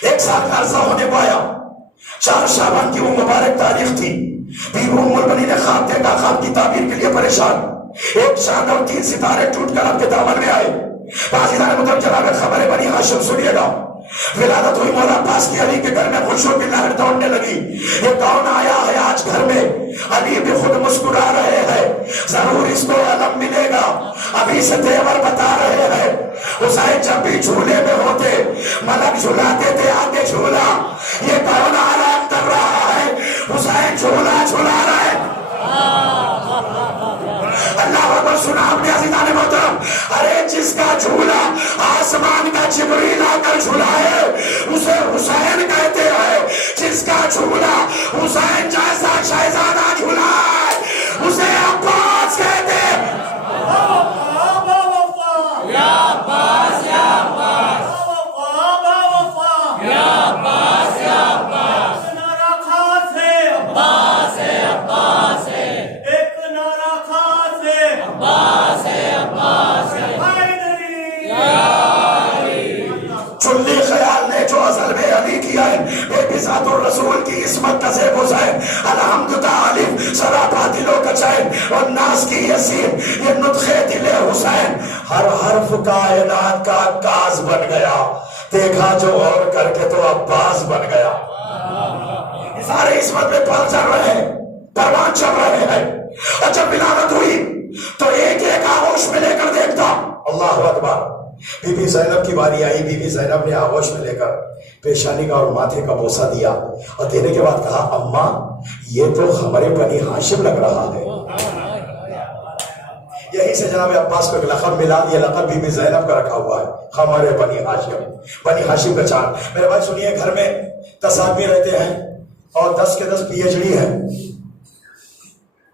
1 سال کا عرصہ ہونے کو آیا. 4 شعبان کی وہ مبارک تاریخ تھی. بی بی ام البنی نے خواب دیکھا، خواب کی تعبیر کے لیے پریشان. ایک چاند اور 3 ستارے ٹوٹ کر آپ کے دامن میں آئے. بازیدار مطلب جناب خبر بنی ہاشم سنیے گا. ولادت ہوئی مولا عباس کی. علی کے گھر میں خوشیوں کی لہر دوڑنے لگی. یہ کون آیا ہے آج گھر میں؟ علی بھی خود مسکرا رہے ہیں، ضرور اس کو علم ملے گا. ابھی سے تیور بتا رہے ہیں. حسین جب بھی جھولے میں ہوتے ملک جھلاتے تھے آگے جھولا. یہ کون آرام کر رہا ہے؟ حسین جھولا جھلا رہا ہے. اللہ اکبر. سنا آپ نے عزیزان محترم، ارے جس کا جھولا آسمان کا جبریل آ کر جھلائے اسے حسین کہتے ہیں. جس کا جھولا حسین جیسا شہزادہ جھلائے اسے عباس کہتے ہیں. یا عباس یا عباس یا عباس یا عباس. نعرہ خاص ہے عباس ہے عباس ہے ایک نعرہ خاص ہے عباس ہے عباس ہے. چلی خیال نے جو ازل میں علی کیا ہے، بے بذات الرسول کی عصمت کا زیب حسین. الحمد تعلیم سراپا دلوں کا چین اور ناس کی یسین، یہ نطخے دل حسین. ہر حرف کائنات کا عکاس بن گیا، دیکھا جو اور کر کے تو عباس بن گیا. سارے عصمت میں پل چل رہے ہیں، پروان چل رہے ہیں. اور جب ولادت ہوئی تو ایک ایک آغوش میں لے کر دیکھتا. اللہ اکبر. بی بی زینب کی باری آئی. بی بی زینب نے آغوش میں لے کر پیشانی کا اور ماتھے کا بوسہ دیا اور دینے کے بعد کہا، اماں یہ تو ہمارے بنی ہاشم لگ رہا ہے. یہیں سے جناب عباس کو ایک لقب ملا. یہ لقب بی بی زینب کا رکھا ہوا ہے، ہمارے بنی ہاشم کا چاند. میرے بھائی سنیے، گھر میں 10 آدمی رہتے ہیں اور 10 کے 10 PhD ہیں.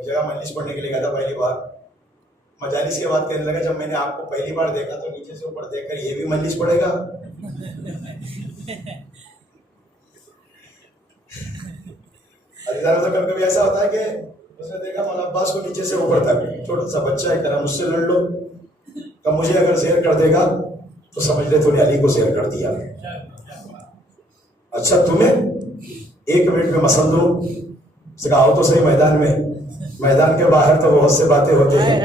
ایک جگہ مجلس پڑھنے کے لیے گیا تھا پہلی بار. مجالس کی بات کرنے لگا, جب میں نے آپ کو پہلی بار دیکھا تو نیچے سے اوپر دیکھ کر یہ بھی مجلس پڑھے گا. تو کبھی کبھی ایسا ہوتا ہے کہ اس نے دیکھا مولانا عباس کو نیچے سے اوپر تک, چھوٹا سا بچہ ہے, کہا مجھ سے لڑ لو. کہ مجھے اگر زیر کر دے گا تو سمجھ لے تو نے علی کو زیر کر دیا. اچھا تمہیں 1 منٹ میں مسل دوں. اس نے کہا آؤ تو صحیح میدان میں. میدان کے باہر تو بہت سے باتیں ہوتی ہیں,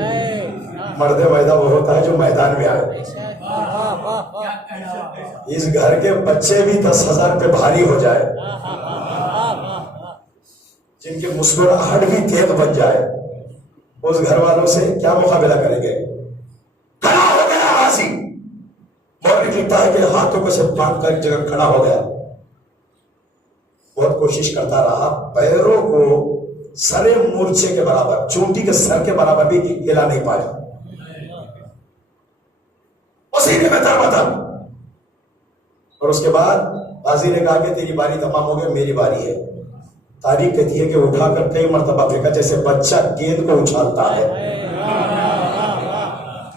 مرد میدان وہ ہوتا ہے جو میدان میں آئے. اس گھر کے بچے بھی 10,000 پہ بھاری ہو جائے, جن کی مسکراہٹ بھی تیز بن جائے, اس گھر والوں سے کیا مقابلہ کریں گے؟ کھڑا ہو گیا غازی. مورخ لکھتا ہے کہ ہاتھوں کو سے باندھ کر ایک جگہ کھڑا ہو گیا. بہت کوشش کرتا رہا, پیروں کو سرے مورچے کے برابر, چونٹی کے سر کے برابر بھی ہلا نہیں پایا. اسی میں تر. اور اس کے بعد غازی نے کہا کہ تیری باری تمام ہو گئی, میری باری ہے. تاریخ کہتی ہے کہ اٹھا کر کئی مرتبہ پھینکا جیسے بچہ گیند کو اچھالتا ہے.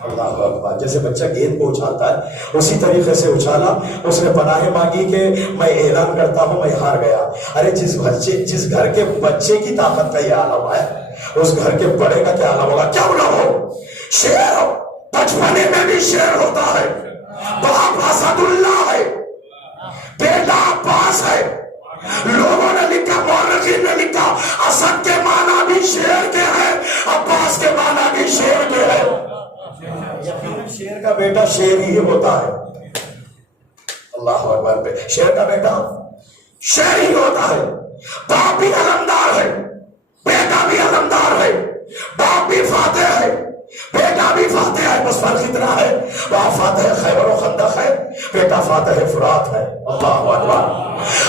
اللہ اکبر, جیسے بچہ گیند کو اچھالتا ہے اسی طریقے سے اچھالا. اس نے پناہ مانگی کہ میں اعلان کرتا ہوں میں ہار گیا. ارے جس گھر کے بچے کی طاقت کا یہ عالم ہے, اس گھر کے بڑے کا کیا عالم ہوگا؟ کیا بولا ہو شیر بچپنے میں بھی شیر ہوتا ہے. باپ اسد اللہ ہے, بیٹا عباس ہے. لوگوں نے لکھا, مورخین نے لکھا, اسد کے معنی بھی شیر کے ہیں, عباس کے معنی بھی شیر کے ہیں. شیر کا بیٹا شیر ہی ہوتا ہے. اللہ اکبر. شیر کا بیٹا شیر ہی ہوتا ہے. باپ بھی علمدار ہے, بیٹا بھی علمدار ہے. باپ بھی فاتح ہے, بیٹا بھی فاتح ہے. بس فرق اتنا ہے, باپ فاتح خیبر و خندق ہے, بیٹا فاتح فرات ہے. اللہ اکبر.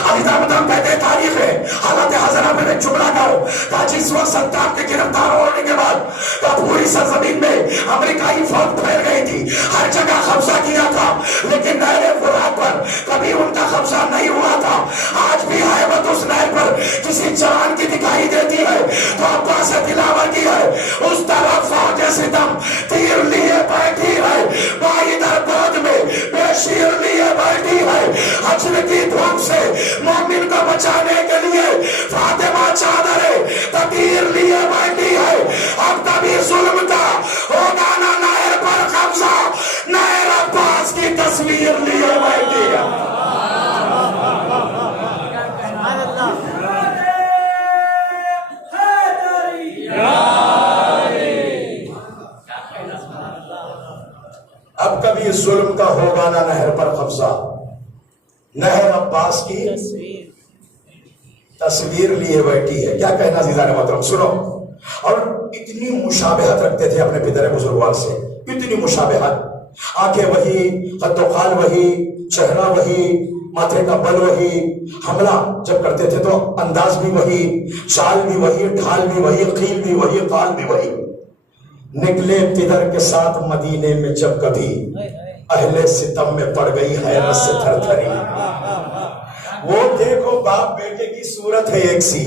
علی دامدام کہتے ہیں تاریخ ہے, حالات حاضرہ میں ایک جملہ کہو کہ جس وقت صدام کے گرفتار ہونے کے بعد پوری سرزمین میں امریکائی فوج پھیل گئی تھی, ہر جگہ قبضہ کیا تھا, لیکن نہر فرات پر کبھی ان کا قبضہ نہیں ہوا تھا. آج بھی ہیبت اس نہر پر کسی جوان کی دکھائی دیتی ہے تو عباس سے دلاور کی ہے. اس طرف فوج ستم تیر لیے بیٹھی ہے, بائی در گود میں بے شیر لیے بیٹھی ہے. حجر کی دھوپ سے مومن کو بچانے کے لیے فاطمہ چادر تطہیر لیے بیٹھی ہے. اب کبھی ظلم کا ہوگا نہ نہر پر قبضہ, نہر عباس کی تصویر لیے بیٹھی ہے. اب کبھی ظلم کا ہوگا نہ نہر پر قبضہ, نہر عباس کی تصویر لیے بیٹھی ہے. کیا کہنا عزیزان محترم, سنو. اور اتنی مشابہت رکھتے تھے اپنے پدر بزرگوار سے, اتنی مشابہت. آنکھیں وہی, قد و قال وہی, چہرہ وہی, ماتھے کا بل وہی, حملہ جب کرتے تھے تو انداز بھی وہی, چال بھی وہی, ڈھال بھی وہی, قیل بھی وہی, قال بھی وہی. نکلے پدر کے ساتھ مدینے میں جب کبھی اہل ستم میں پڑ گئی حیرت سے تھر تھری. وہ دیکھو باپ بیٹے کی صورت ہے ایک سی,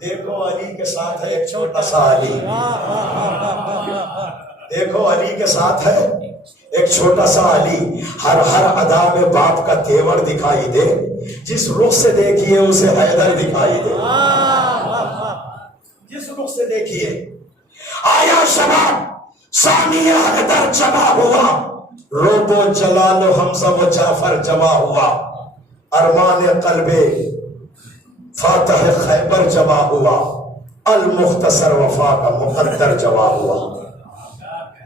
دیکھو علی کے ساتھ ہے ایک چھوٹا سا علی, دیکھو علی کے ساتھ ہے ایک چھوٹا سا علی. ہر ادا میں باپ کا تیور دکھائی دے, جس رخ سے دیکھیے اسے حیدر دکھائی دے. جس رخ سے دیکھیے آیا شباب ثانیہ حیدر جمع ہوا, روب و جلال و حمزہ و جعفر جمع ہوا, ارمان قلب فاتح خیبر جمع ہوا, المختصر وفا کا مقدر جمع ہوا.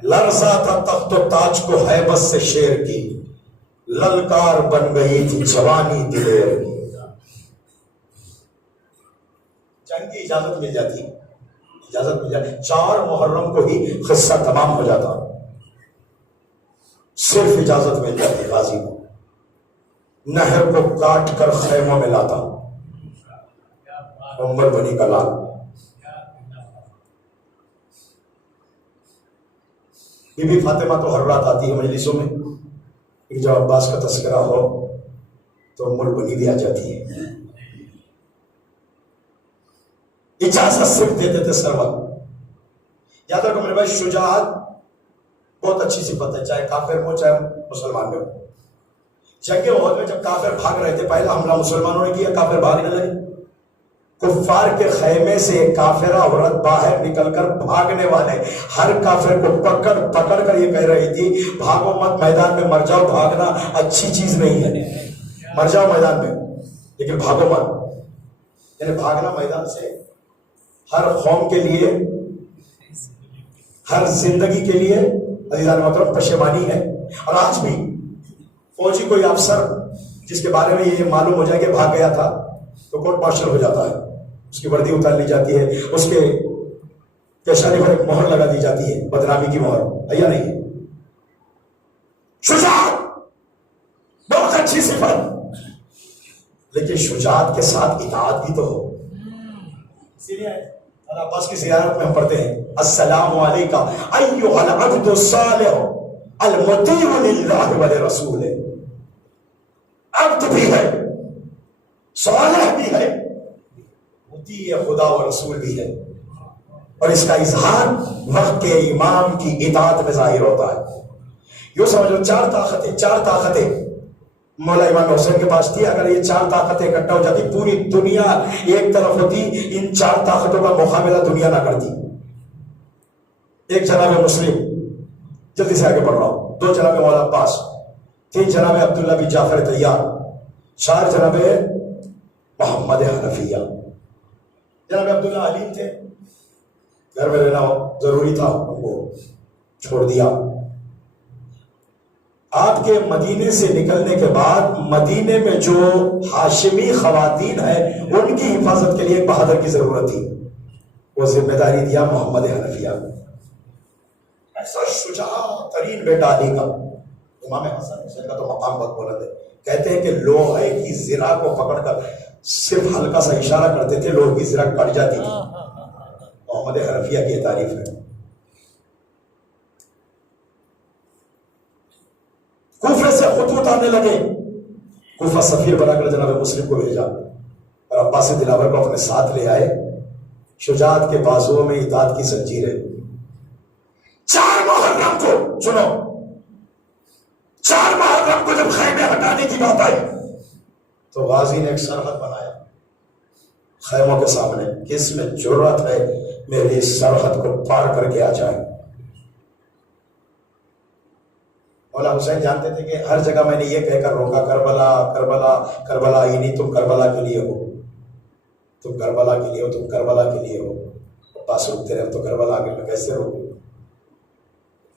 لرزا تھا تخت و تاج کو ہیبت سے شیر کی, للکار بن گئی تھی جوانی دلیر کی. جنگ کی اجازت مل جاتی, اجازت مل جاتی, 4 محرم کو ہی قصہ تمام ہو جاتا, صرف اجازت مل جاتی. غازی کو نہر کو کاٹ کر خیموں میں لاتا عمر بنی کا لال. بی بی فاطمہ تو ہر رات آتی ہے مجلسوں میں, جب عباس کا تذکرہ ہو تو عمر بنی بھی آ جاتی ہے. اجازت صرف دیتے تھے سرور, یاد رکھو میرے بھائی، شجاعت بہت اچھی صفت ہے، چاہے کافر ہو چاہے مسلمان میں ہو۔ جنگ احد میں جب کافر بھاگ رہے تھے، پہلا حملہ مسلمانوں نے کیا، کافر بھاگنے لگے۔ کفار کے خیمے سے ایک کافرہ عورت باہر نکل کر بھاگنے والے ہر کافر کو پکڑ کر یہ کہہ رہی تھی، بھاگو مت، میدان میں مر جاؤ، بھاگنا اچھی چیز نہیں ہے، مر جاؤ میدان میں لیکن بھاگو مت۔ یعنی بھاگنا میدان سے ہر قوم کے لیے، ہر زندگی کے لیے عزیزان محترم پشیمانی ہے۔ اور آج بھی فوجی کوئی افسر جس کے بارے میں یہ معلوم ہو جائے کہ بھاگ گیا تھا تو کورٹ مارشل ہو جاتا ہے، اس کی وردی اتار لی جاتی ہے، اس کے پیشانی پر ایک مہر لگا دی جاتی ہے، بدنامی کی مہر ہے یا نہیں؟ شجاعت بہت اچھی صفت، لیکن شجاعت کے ساتھ اطاعت بھی تو ہو۔ اسی لیے عباس کی زیارت میں ہم پڑھتے ہیں، السلام علیکہ ایھا العبد الصالح المطیع للہ ولرسولہ۔ عبد بھی ہے، صالح بھی ہے، مطیع خدا و رسول بھی ہے، اور اس کا اظہار وقت کے امام کی اطاعت میں ظاہر ہوتا ہے۔ یوں سمجھو چار طاقتیں مولا امام حسین کے پاس تھی، اگر یہ چار طاقتیں اکٹھا ہو جاتی، پوری دنیا ایک طرف ہوتی، ان چار طاقتوں کا مقابلہ دنیا نہ کرتی۔ ایک جناب مسلم، جلدی سے آگے پڑھ رہا ہوں، دو جناب مولا عباس، تین جناب عبداللہ بن جعفر طیار، چار جناب محمد حنفیہ۔ جناب عبداللہ علیم تھے، گھر میں رہنا ضروری تھا، ان کو چھوڑ دیا۔ آپ کے مدینے سے نکلنے کے بعد مدینے میں جو ہاشمی خواتین ہیں ان کی حفاظت کے لیے ایک بہادر کی ضرورت تھی، وہ ذمہ داری دیا محمد حنفیہ۔ ایسا شجاع ترین بیٹا علی کا، امام حسن حسین کا تو مقام بہت بلند ہے، کہتے ہیں کہ لوہے کی زرہ کو پکڑ کر صرف ہلکا سا اشارہ کرتے تھے، لوہے کی زرہ کٹ جاتی تھی۔ محمد حنفیہ کی تعریف ہے۔ کوفے سے خطوط آنے لگے، کوفہ سفیر بنا کر جناب مسلم کو بھیجا اور عباس دلاور کو اپنے ساتھ لے آئے۔ شجاعت کے بازوؤں میں اطاعت کی زنجیریں۔ 4 محرم کو سنو، 4 محرم کو جب خیمے ہٹانے کی بات آئی تو غازی نے ایک سرحد بنایا خیموں کے سامنے، کس میں جرأت ہے میری سرحد کو پار کر کے آ جائے۔ مولا حسین جانتے تھے کہ ہر جگہ میں نے یہ کہہ کر روکا، کربلا کربلا کربلا، ہی نہیں، تم کربلا کے لیے ہو، تم کربلا کے لیے ہو، تم کربلا کے لیے ہو۔ پاس روکتے رہے تو کربلا آگے میں کیسے روکوں؟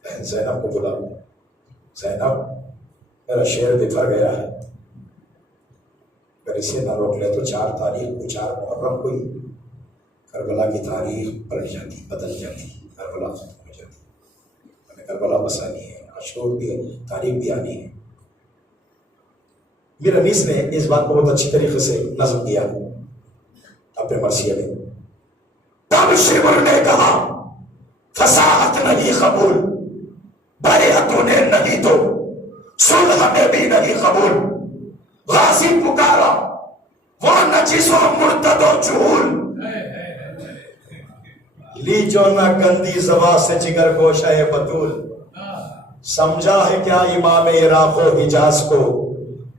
بہن زینب کو بلا، زینب میرا شعر بکھر گیا ہے، اگر اسے نہ روک لے تو 4 تاریخ کو، 4 محرم کو ہی کربلا کی تاریخ پلٹ جاتی، بدل جاتی، کربلا ختم ہو جاتی۔ ہمیں کربلا بسانی ہے، عاشور بھی ہے، تاریخ بھی آنی ہے۔ میر انیس نے اس بات کو بہت اچھی طریقے سے نظم کیا اپنے مرثیے میں۔ تب شمر نے کہا فصاحت نہیں قبول، بیعتوں نے نہیں تو صلح میں بھی نہیں قبول، غازی پکارا وہ نجس و مرتد و جہول، لی جو نہ گندی زبان سے جگر گوشہ بطول، سمجھا ہے کیا امام عراق و حجاز کو،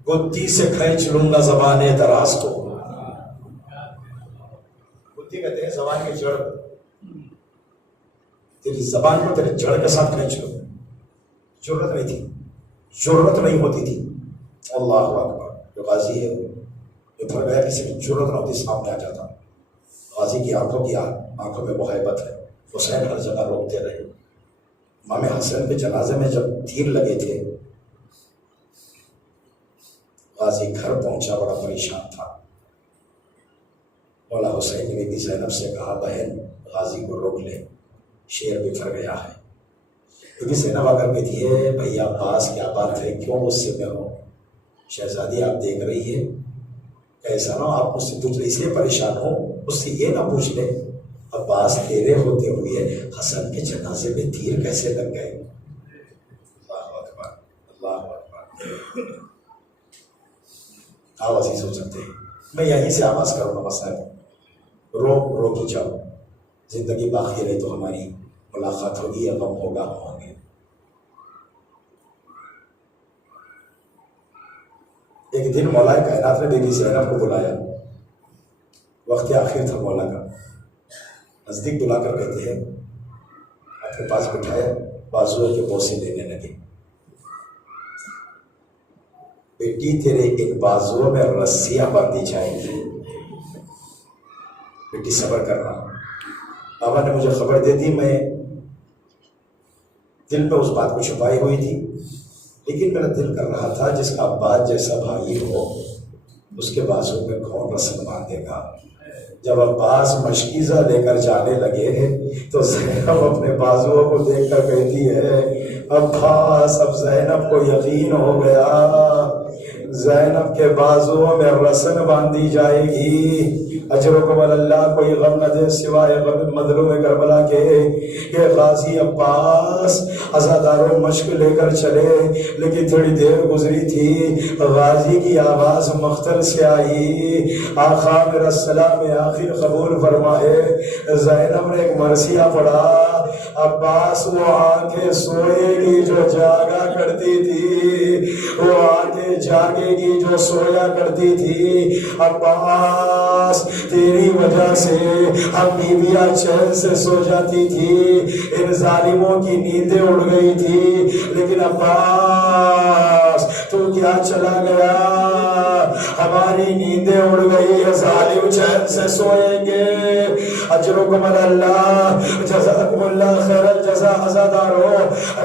گدی سے کھینچ لوں گا زبان دراز کو۔ گدی کہتے ہیں زبان کی جڑ، تیری زبان کو تیرے جڑ کے ساتھ کھینچ لوں۔ ضرورت نہیں تھی، ضرورت نہیں ہوتی تھی۔ اللہ اکبر، جو غازی ہے جو پھر گیا، کسی کی ضرورت نہ ہوتی سامنے آ جاتا۔ غازی کی آنکھوں میں محبت ہے، حسین ہر جگہ روکتے رہے۔ امام حسن کے جنازے میں جب تیر لگے تھے، غازی گھر پہنچا، بڑا پریشان تھا۔ مولا حسین نے بھی زینب سے کہا بہن غازی کو روک لے، شیر بکھر گیا ہے۔ کیونکہ زینب اگر کہتی ہے بھیا عباس کیا بات ہے، کیوں غصے میں ہو، شہزادی آپ دیکھ رہی ہے، ایسا نہ آپ مجھ سے دوسرے اس لیے پریشان ہو، اس سے یہ نہ پوچھ لے عباس تیرے ہوتے ہوئے حسن کے جنازے میں تیر کیسے لگ گئے۔ اللہ اکبر، اللہ اکبر۔ آپ عزیز ہو سکتے ہیں، میں یہیں سے آواز کروں گا، مسئلہ روک ہی جاؤ، زندگی باقی رہی تو ہماری ملاقات ہوگی یا غم ہوگا ہوں گے. ایک دن مولا کائنات نے بی بی زینب کو بلایا. وقت آخر تھا مولا کا. نزدیک بلا کر کہتے ہیں اپنے پاس بٹھایا, بازو کے بوسے دینے لگے. بیٹی تیرے ان بازوؤں میں رسیاں باندھی جائیں گی, بیٹی صبر کرنا. بابا نے مجھے خبر دے دی, میں دل میں اس بات کو چھپائی ہوئی تھی, لیکن میرا دل کر رہا تھا جس کا عباس جیسا بھائی ہو اس کے بازو میں کون رسم باندھے گا. جب عباس مشکیزہ لے کر جانے لگے تو زینب اپنے بازوؤں کو دیکھ کر کہتی ہے عباس, اب زینب کو یقین ہو گیا زینب کے بازوؤں میں رسن باندھی جائے گی. اجرکم اللہ, کوئی غم نہ دے سوائے غم مظلوم کربلا کے. یہ غازی عباس عزاداروں مشق لے کر چلے, لیکن تھوڑی دیر گزری تھی غازی کی آواز مختل سے آئی, آقا میرا سلام آخر قبول فرمائے. زینب نے ایک مرثیہ پڑھا, عباس وہ آنکھیں سوئے گی جو جاگا کرتی تھی, وہ آنکھیں جاگے گی جو سویا کرتی تھی. عباس تیری وجہ سے ہم بیویاں چین سے سو جاتی تھی, ان ظالموں کی نیندیں اڑ گئی تھی, لیکن عباس تو کیا چلا گیا, ہماری نیندیں اڑ گئی, ظالم چین سے سوئیں گے. اجرکم اللہ, جزاکم اللہ خیر الجزا. عزادارو,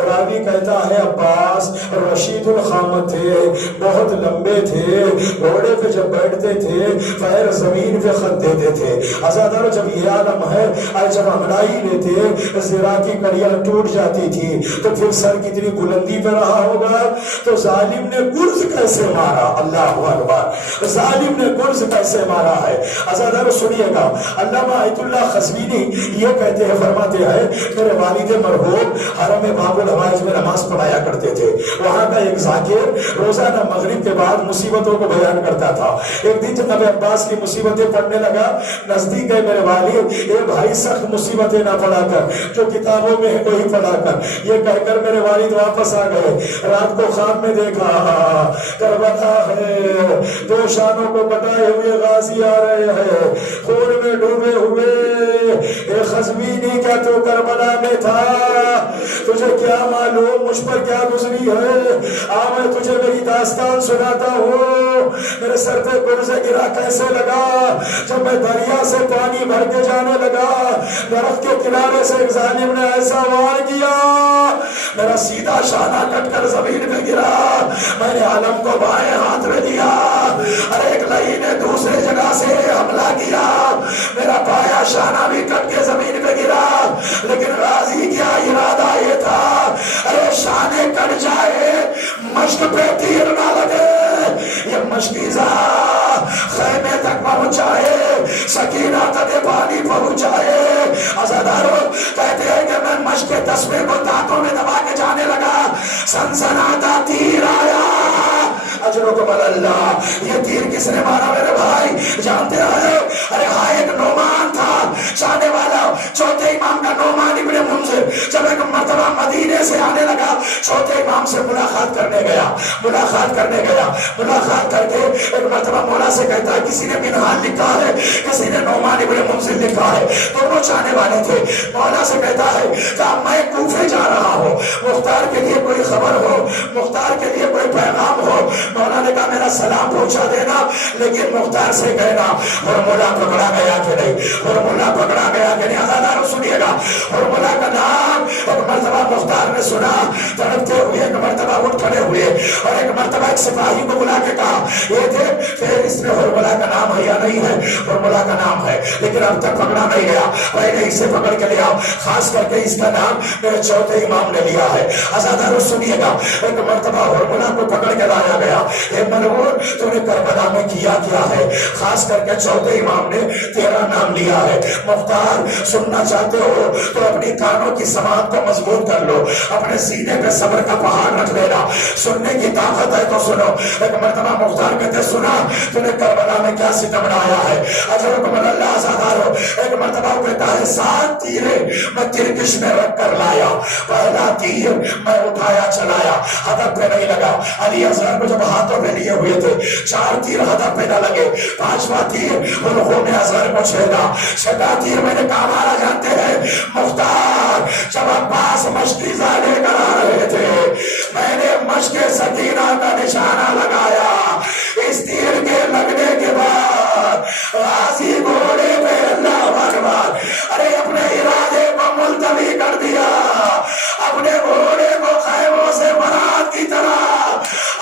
راوی کہتا ہے عباس رشید الخامت تھے, بہت لمبے تھے, گھوڑے پہ جب بیٹھتے تھے پیر زمین پہ خط دیتے تھے. عزادارو, جب یہ عالم ہے, آج جب انگڑائی لیتے زرا کی کڑیاں ٹوٹ جاتی تھی تو پھر سر کتنی بلندی پہ رہا ہوگا. تو ظالم نے گرز کیسے مارا, اللہ اکبر, ظالم نے گرز کیسے مارا ہے. عزادارو سنیے گا, علامہ آیت اللہ قزوینی یہ کہتے ہیں, فرماتے ہیں میرے والد مرحوم حرم باب الحوائج میں نماز پڑھایا کرتے تھے. وہاں کا ایک ذاکر روزانہ مغرب کے بعد مصیبتوں کو بیان کرتا تھا. ایک دن جناب عباس کی مصیبتیں پڑھنے لگا, نزدیک گئے میرے والد, اے بھائی سخت مصیبتیں نہ پڑھا کر, جو کتابوں میں ہے وہی پڑھا کر. یہ کہہ کر میرے والد واپس آ گئے. رات کو خواب میں دیکھا کربلا ہے, دو شانوں کو بٹائے ہوئے غازی آ رہے ہیں, خون میں ڈوبے ہوئے. اے قزوینی, کیا تو کربلا میں تھا؟ تجھے کیا معلوم مجھ پر کیا گزری ہے؟ میں تجھے میری داستان سناتا ہوں. میرے سر پہ گرز گرا کیسے لگا جب میں دریا سے پانی بھر کے جانے لگا. درخت کے کنارے سے ایک ظالم نے ایسا وار کیا, میرا سیدھا شانہ کٹ کر زمین میں گرا. میں نے عالم کو بائیں ہاتھ میں دیا, اور ایک لئی نے دوسرے جگہ سے حملہ کیا, میرا بایاں شانہ بھی کٹ کے زمین میں گرا. لیکن غازی کیا ارادہ یہ تھا, ارے شانے کٹ جائے مشق پہ تیر نہ لگے. یہ مشکیزہ خیمے تک پہنچائے, سکینہ تک پانی پہنچائے. عزادارو کہتے ہیں کہ میں مشق کے تسمے کو دانتوں میں دبا کے جانے لگا, سنسناتا تیر آیا. اجرکم اللہ, یہ تیر کس نے مارا میرے بھائی جانتے ہیں؟ ارے ہاں, ایک نعمان تھا چاہنے والا, چوتھے امام کا نعمان ابن منذر. جب ایک مرتبہ مدینے سے آنے لگا, چوتھے امام سے ملاقات کرنے گیا. ملاقات کر کے ایک مرتبہ مولا سے کہتا ہے کسی نے منہال لکھا ہے, کسی نے نعمان ابن منذر لکھا ہے, دونوں چاہنے والے تھے. مولا سے کہتا ہے کہ میں کوفے جا رہا ہوں, مختار کے لیے کوئی خبر ہو, مختار کے لیے کوئی پیغام ہو. مولا نے کہا میرا سلام پہنچا دینا, لیکن مختار سے کہنا ہرملہ پکڑا گیا کہ نہیں, ہرملہ پکڑا گیا کہ نہیں. عزادارو سنیے گا, ہرملہ کا نام ایک مرتبہ مختار نے سنا, تڑپتے ہوئے ایک مرتبہ اٹھ کھڑے ہوئے, اور ایک مرتبہ ایک سپاہی کو بلا کے کہا یہ دیکھ پھر اس میں ہرملہ کا نام ہے یا نہیں ہے. ہرملہ کا نام ہے, لیکن اب تک پکڑا نہیں گیا, پہلے اسے پکڑ کے لیا. خاص کر کے اس کا نام میرے چوتھے امام نے لیا ہے. عزادارو سنیے گا, ایک مرتبہ ہرملہ کو پکڑ کے لایا گیا. اے ملعون, تو نے کربلا میں کیا ہے؟ خاص کر کے چوتھے امام نے تیرا نام لیا ہے. مختار, سننا چاہتے ہو تو اپنی کانوں کی سماعت کو مضبوط کر لو, اپنے سینے پہ صبر کا پہاڑ رکھ لینا. سننے کی طاقت ہے تو سنو. ایک مرتبہ مختار کہتے سنا تو نے کربلا میں کیا ستم ڈھایا ہے. اجرکم اللہ. عزادارو, ایک مرتبہ کہتا ہے میں 7 تیرے میں ترکش میں رکھ کر لایا. پہلا تیر میں اٹھایا چلایا, ہدف پہ نہیں لگا. علی اصغر کو جب ہاتھوں پہ لیے ہوئے تھے 4 تیر ہدف پہ نہ لگے. 5واں تیر انہوں نے اصغر کو چھیدا. 6واں تیر میں نے کہا مارا جانتے ہیں مختار جب عباس مشکی لے کر آ رہے تھے میں نے مشق سکینہ کا نشانہ لگایا. اس تیر کے لگنے کے بعد غازی گھوڑے پہ اللہ اکبر ارے اپنے ارادے کو ملتوی کر دیا. اپنے گھوڑے کو خیموں سے برات کی طرح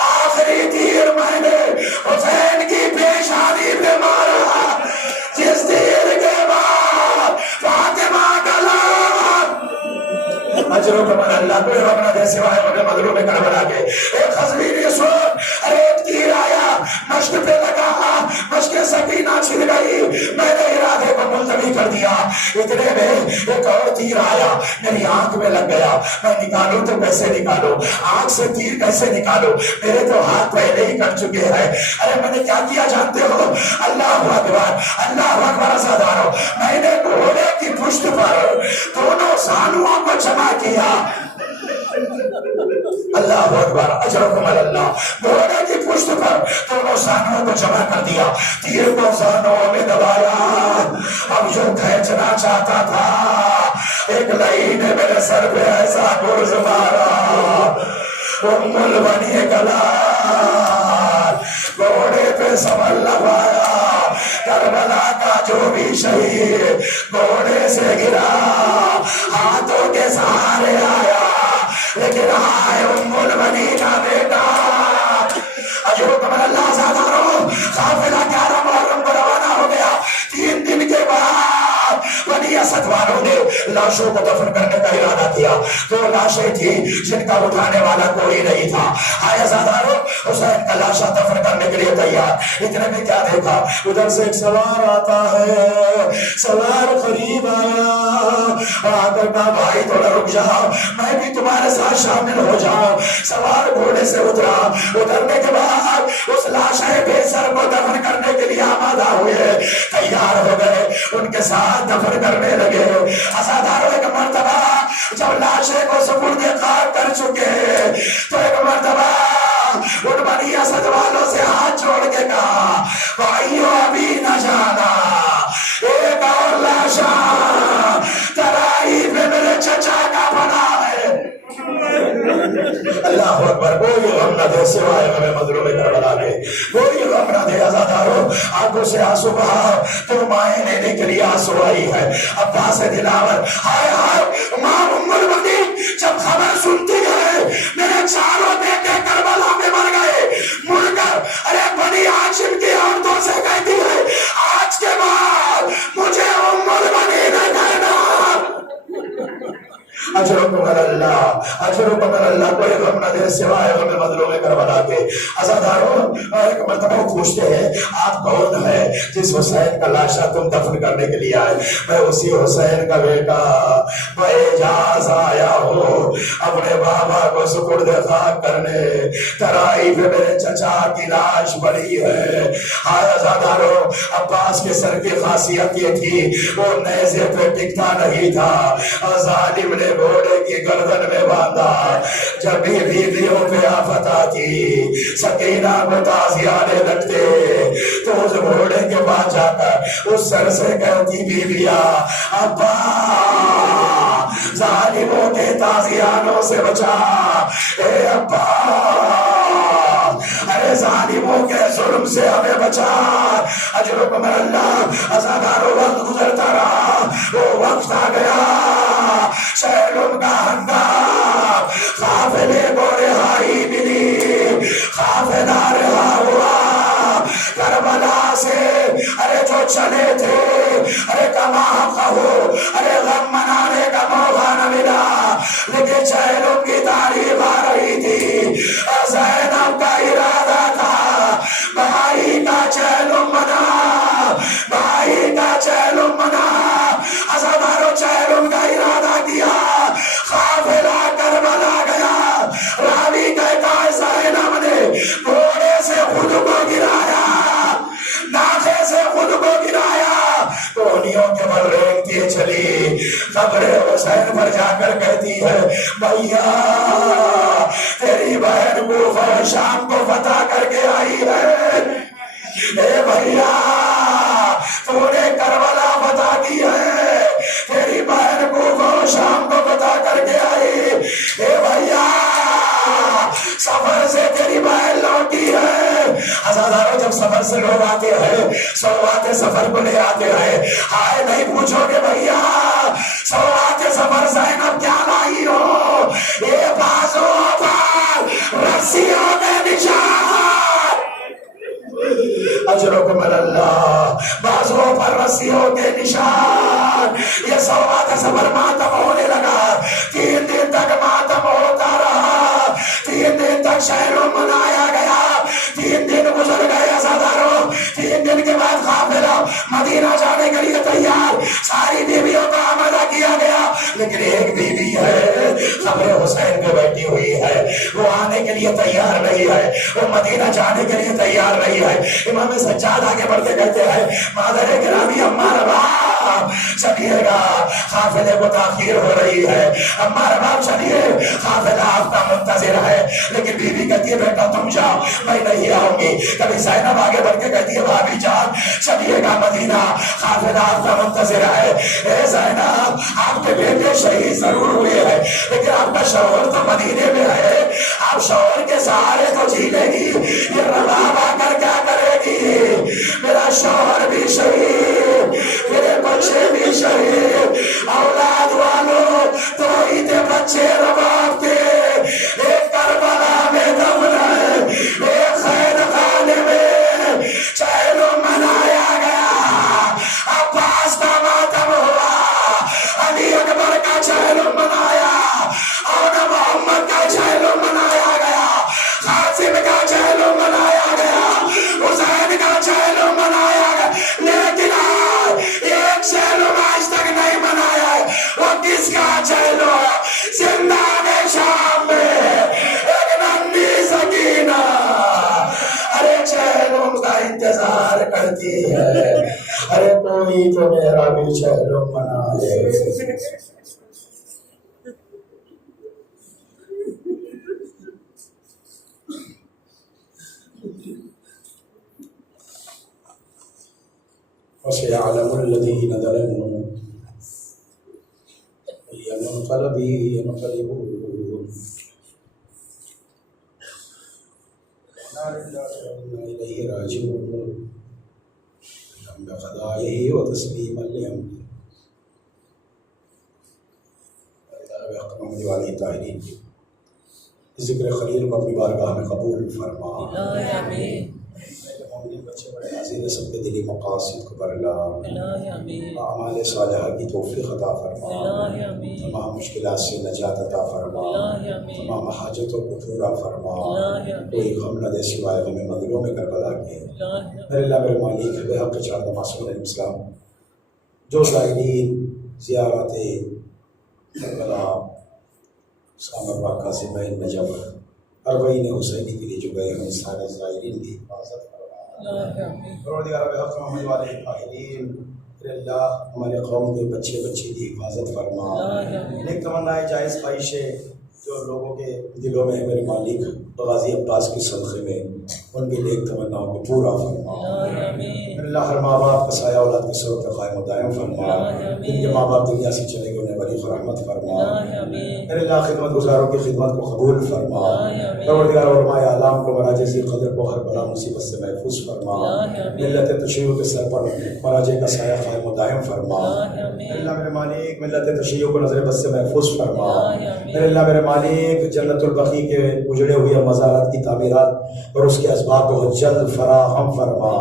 آخری تیر میں نے حسین کی پیشانی پہ مارا. جس تیر کے بعد فاطمہ کا لال اجروں کو من اللہ کوئی رکھنا دے سوائے مگر مظلوم کربلا کے. ایک خزویری سن ارے ایک تیر آیا مشق پہ لگا, مشق سکینہ چھل گئی, میں نے ارادے کو ملتوی کر دیا. اتنے میں ایک اور تیر آیا میری آنکھ میں لگ گیا. میں نکالوں تو کیسے نکالوں, آنکھ سے تیر کیسے نکالوں, میرے تو ہاتھ پہلے ہی کٹ چکے ہیں. ارے میں نے کیا کیا جانتے ہو, اللہ اکبر اللہ اکبر عزادارو, میں نے گھوڑے کی پشت پر دونوں سانووں کو جمع کیا. اللہ اکبر اجرکم اللہ. گھوڑے کی پشت پر دونوں سانوں کو جمع کر دیا, تیر کو سانوں میں دبایا. اب جو کھینچنا چاہتا تھا ایک لئی نے میرے سر پہ ایسا گرز مارا. ام البنی کلال گھوڑے پہ سنبھل نہ پایا. کربلا کا جو بھی شہید گھوڑے سے گرا ہاتھوں کے سہارے آیا, لیکن آئے ام البنی کا بیٹا. اجرکم اللہ زادارو, قافلہ 11 محرم کو روانہ ہو گیا. 3 دن کے بعد بنی اسد والوں نے لاشوں کو دفن کرنے کا ارادہ کیا. 2 لاشیں تھی جن کا اٹھانے والا کوئی نہیں تھا. آئے زادارو حسین کا لاشا دفن کرنے کے لیے تیار. اتنے میں کیا دیکھا, ادھر سے ایک سوار آتا ہے. سوار قریب آیا, آ کر کہا بھائی تھوڑا رک جاؤ, میں بھی تمہارے ساتھ شامل ہو جاؤں. سوار گھوڑے سے اترا. اترنے کے بعد اس لاشے بے سر کو دفن کرنے کے لیے آمادہ ہوئے, تیار ہو گئے, ان کے ساتھ دفن کرنے لگے. عزادارو ایک مرتبہ جب لاشے کو سپرد خاک کر چکے تو ایک مرتبہ ان بنی اسد والوں سے ہاتھ جوڑ کے کہا بھائیو ابھی نہ جانا, ایک اور لاشا ترائی پہ میرے چچا کا بنا ہے. اللہ اکبر. کوئی غم نہ دے سوائے ہمیں مظلوم کربلا کے, کوئی غم نہ دے. عزادارو آنکھوں سے آنسو بہا تو مائیں لینے کے لیے آنسو آئی ہے. عباس دلاور ہائے ہائے ماں ام البنی جب خبر سنتی ہے میرے 4 بیٹے کربلا میں مر گئے, مڑ کر ارے بنی ہاشم کی عورتوں سے کہتی ہے آج کے بعد مجھے ام البنی نہ کہنا. اجرکم اللہ اجرکم اللہ. کوئی غم نہ دے سوائے ہمیں مظلوم کربلا کے. عزادارو ایک مرتبہ پوچھتے ہیں آپ کون ہے جس حسین کا لاشا تم دفن کرنے کے لیے آئے. میں اسی حسین کا بیٹا باعجاز آیا ہوں اپنے بابا کو سپرد خاک کرنے. ترائی پہ میرے چچا کی لاش پڑی ہے. ہائے عزادارو عباس کے سر کی خاصیت یہ تھی وہ نیزے پہ ٹکتا نہیں تھا. ظالم نے گھوڑے کی گردن میں باندھا. جب بھی بیویوں پہ آفت آتی سکینہ کو تازیانے لگتے تو اس گھوڑے کے پاس جا کر اس سر سے کہتی بیویاں ابا ظالموں کے تازیانوں سے بچا, اے ابا ارے ظالموں کے ظلم سے ہمیں بچا. اجرکم اللہ. عزادارو وقت گزرتا رہا, وہ وقت آ گیا شہروں کا ہنگام. قافلے کو رہائی ملی, قافلہ رہا ہوا کربلا سے. ارے جو چلے تھے ارے کما کہو ارے غم منانے کا موقع نہ ملا, لیکن شہروں کی تعریف آ رہی تھی. زینب کا ارادہ تھا بھائی کا چہلم منا, بھائی کا چہلم منا. عزادارو چہلم کا ارادہ کیا, قافلہ کربلا گیا. راوی کہتا ہے زینب نے گھوڑے سے خود کو گرایا, ناخے سے خود کو گرایا, کونیوں کے بل رینگتی سنتے چلی قبر حسین پر جا کر کہتی ہے بھیا تیری بہن کوفہ شام کو فتح کر کے آئی ہے، اے بھیا تو نے کربلا فتح کی ہے، تیری بہن کوفہ شام کو فتح کر کے آئی، اے بھیا سفر سے تیری بہن لوٹی ہے۔ ہزاروں جب سفر سے لوگ آتے ہیں سوات سفر کو لے آتے ہیں، ہائے نہیں پوچھو گے بھیا سوات سفر زینب کیا لائی ہو، یہ بازوں پر رسیوں کے نشان، اجرکم اللہ، بازوں پر رسیوں کے نشان۔ یہ سوات سفر ماتم ہونے لگا، 3 دن تک ماتم ہوتا رہا، 3 دن تک شہروں منایا گیا، 3 دن گزر گئے عزاداروں، 3 دن کے بعد قافلہ مدینہ جانے کے لیے تیار، ساری بیویوں کا آمادہ کیا گیا، لیکن ایک بیوی ہے قبر حسین پہ بیٹھی ہوئی ہے، وہ آنے کے لیے تیار نہیں ہے، وہ مدینہ جانے کے لیے تیار نہیں ہے۔ امام سجاد آگے بڑھ کے کہتے ہیں مادر گرامی امار باپ چلیے گا، قافلے کو تاخیر ہو رہی ہے، امار باپ چلیے قافلہ آپ کا منتظر ہے، لیکن بیوی کہتی ہے بیٹا تم جاؤ میں نہیں آؤں گی۔ کبھی زینب آگے بڑھ کے کہتی ہے بھابھی جان چلیے گا مدینہ، قافلہ آپ کا منتظر ہے۔ اے زینب آپ کے بیٹے شہید ضرور ہوئے ہیں لیکن آپ کا شوہر تو مدینے میں ہے، آپ شوہر کے سہارے تو جی لے گی، یہ رباب آ کر کیا کرے گی؟ میرا شوہر بھی شہید، میرے بچے بھی شہید، اولاد والوں تو ہی تھے بچے رباب کے، ایک کربلا میں دفن ہے، ایک خیر خانے میں چہلو منایا گیا، عباس کا ماتم ہوا، علی اکبر کا چہلو منایا، اور محمد کا چہلو منایا گیا، قاسم کا چہلو منایا گیا، حسین کا چہلو منایا گیا، لیکن ایک چہلو آج تک نہیں منایا ہے، وہ کس کا چہلو ہے؟ زندان شام میں ایک ننھی سکینہ ارے چہلوں کا انتظار کرتی ہے، ارے کوئی تو میرا بھی چہلو منا لے۔ وَسَيَعْلَمُ الَّذِينَ ظَلَمُوا أَيَّ مُنقَلَبٍ يَنقَلِبُونَ۔ إِنَّا لِلَّهِ وَإِنَّا إِلَيْهِ رَاجِعُونَ۔ بِقَضَائِهِ وَتَسْلِيمًا لِأَمْرِهِ وَإِذَا عَلَيْهِ طَاهِرِينَ۔ ذکر خلیل کو اپنی بارگاہ میں قبول فرما، آمین، مومنین بچے بڑے حاضر سب کے دلی مقاصد کو بر لا، آمین، اعمال صالحہ کی توفیق عطا فرما، آمین، تمام مشکلات سے نجات عطا فرما، آمین، تمام حاجتوں کو پورا فرما، آمین، کوئی غم نہ دے سوائے غم مظلوم میں کربلا کے۔ آمین، میرے اللہ میرے مالک بے حق چار معصومین علیہ السلام جو زائرین زیارت کربلا سامر واقعہ سے بین نجف اربعین حسینی کے لیے جو گئے ہیں سارے زائرین کی حفاظت فرما۔ آمین، پروردگار بے حق محمد والے قائلین میرے اللہ ہمارے قوم کے بچے بچی کی حفاظت فرما، آمین، نیک تمنائیں جائز خواہشیں جو لوگوں کے دلوں میں ہے میرے مالک غازی عباس کے صدقے میں ان کی نیک تمناؤں کو پورا فرما۔ آمین، میرے اللہ ہر ماں باپ کا سایہ اولاد کے سر پہ قائم و دائم فرما، جن کے ماں باپ دنیا سے چلے گئے انہیں بڑی رحمت فرما۔ آمین، میرے اللہ خدمت گزاروں کی خدمت کو قبول فرما، پروردگار علماء اعلام کو مراجع ذی قدر کو ہر بلا مصیبت سے محفوظ فرما، ملت تشیع کے سر پر مراجع کا سایہ قائم و دائم فرما۔ میرے اللہ میرے مالک ملت تشیع کو نظر بد سے محفوظ فرما۔ میرے اللہ میرے مالک جنت البقیع کے اجڑے ہوئے مزارات کی تعمیرات اور اس کے اسباب کو جلد فراہم فرما۔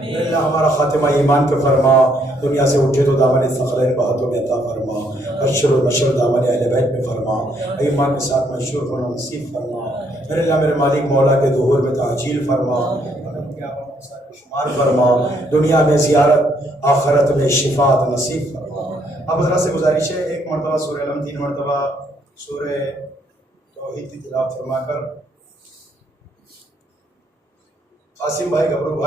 میرے اللہ ہمارا خاتمہ ایمان پہ فرما، دنیا سے اٹھے تو دامن فخرین کو ہاتھوں میں عطا فرما، حشر و نشر دامن اہل بیت میں فرما، ایمان کے ساتھ مشہور ہونا نصیب فرما۔ میرے اللہ میرے مالک مولا کے ظہور میں تعجیل فرما، شمار فرما، دنیا میں زیارت آخرت میں شفاعت نصیب فرما۔ اب حضرات سے گزارش ہے ایک مرتبہ سورہ علم 3 مرتبہ سورہ توحید کی تلاوت فرما کر قاسم بھائی گبرو بھائی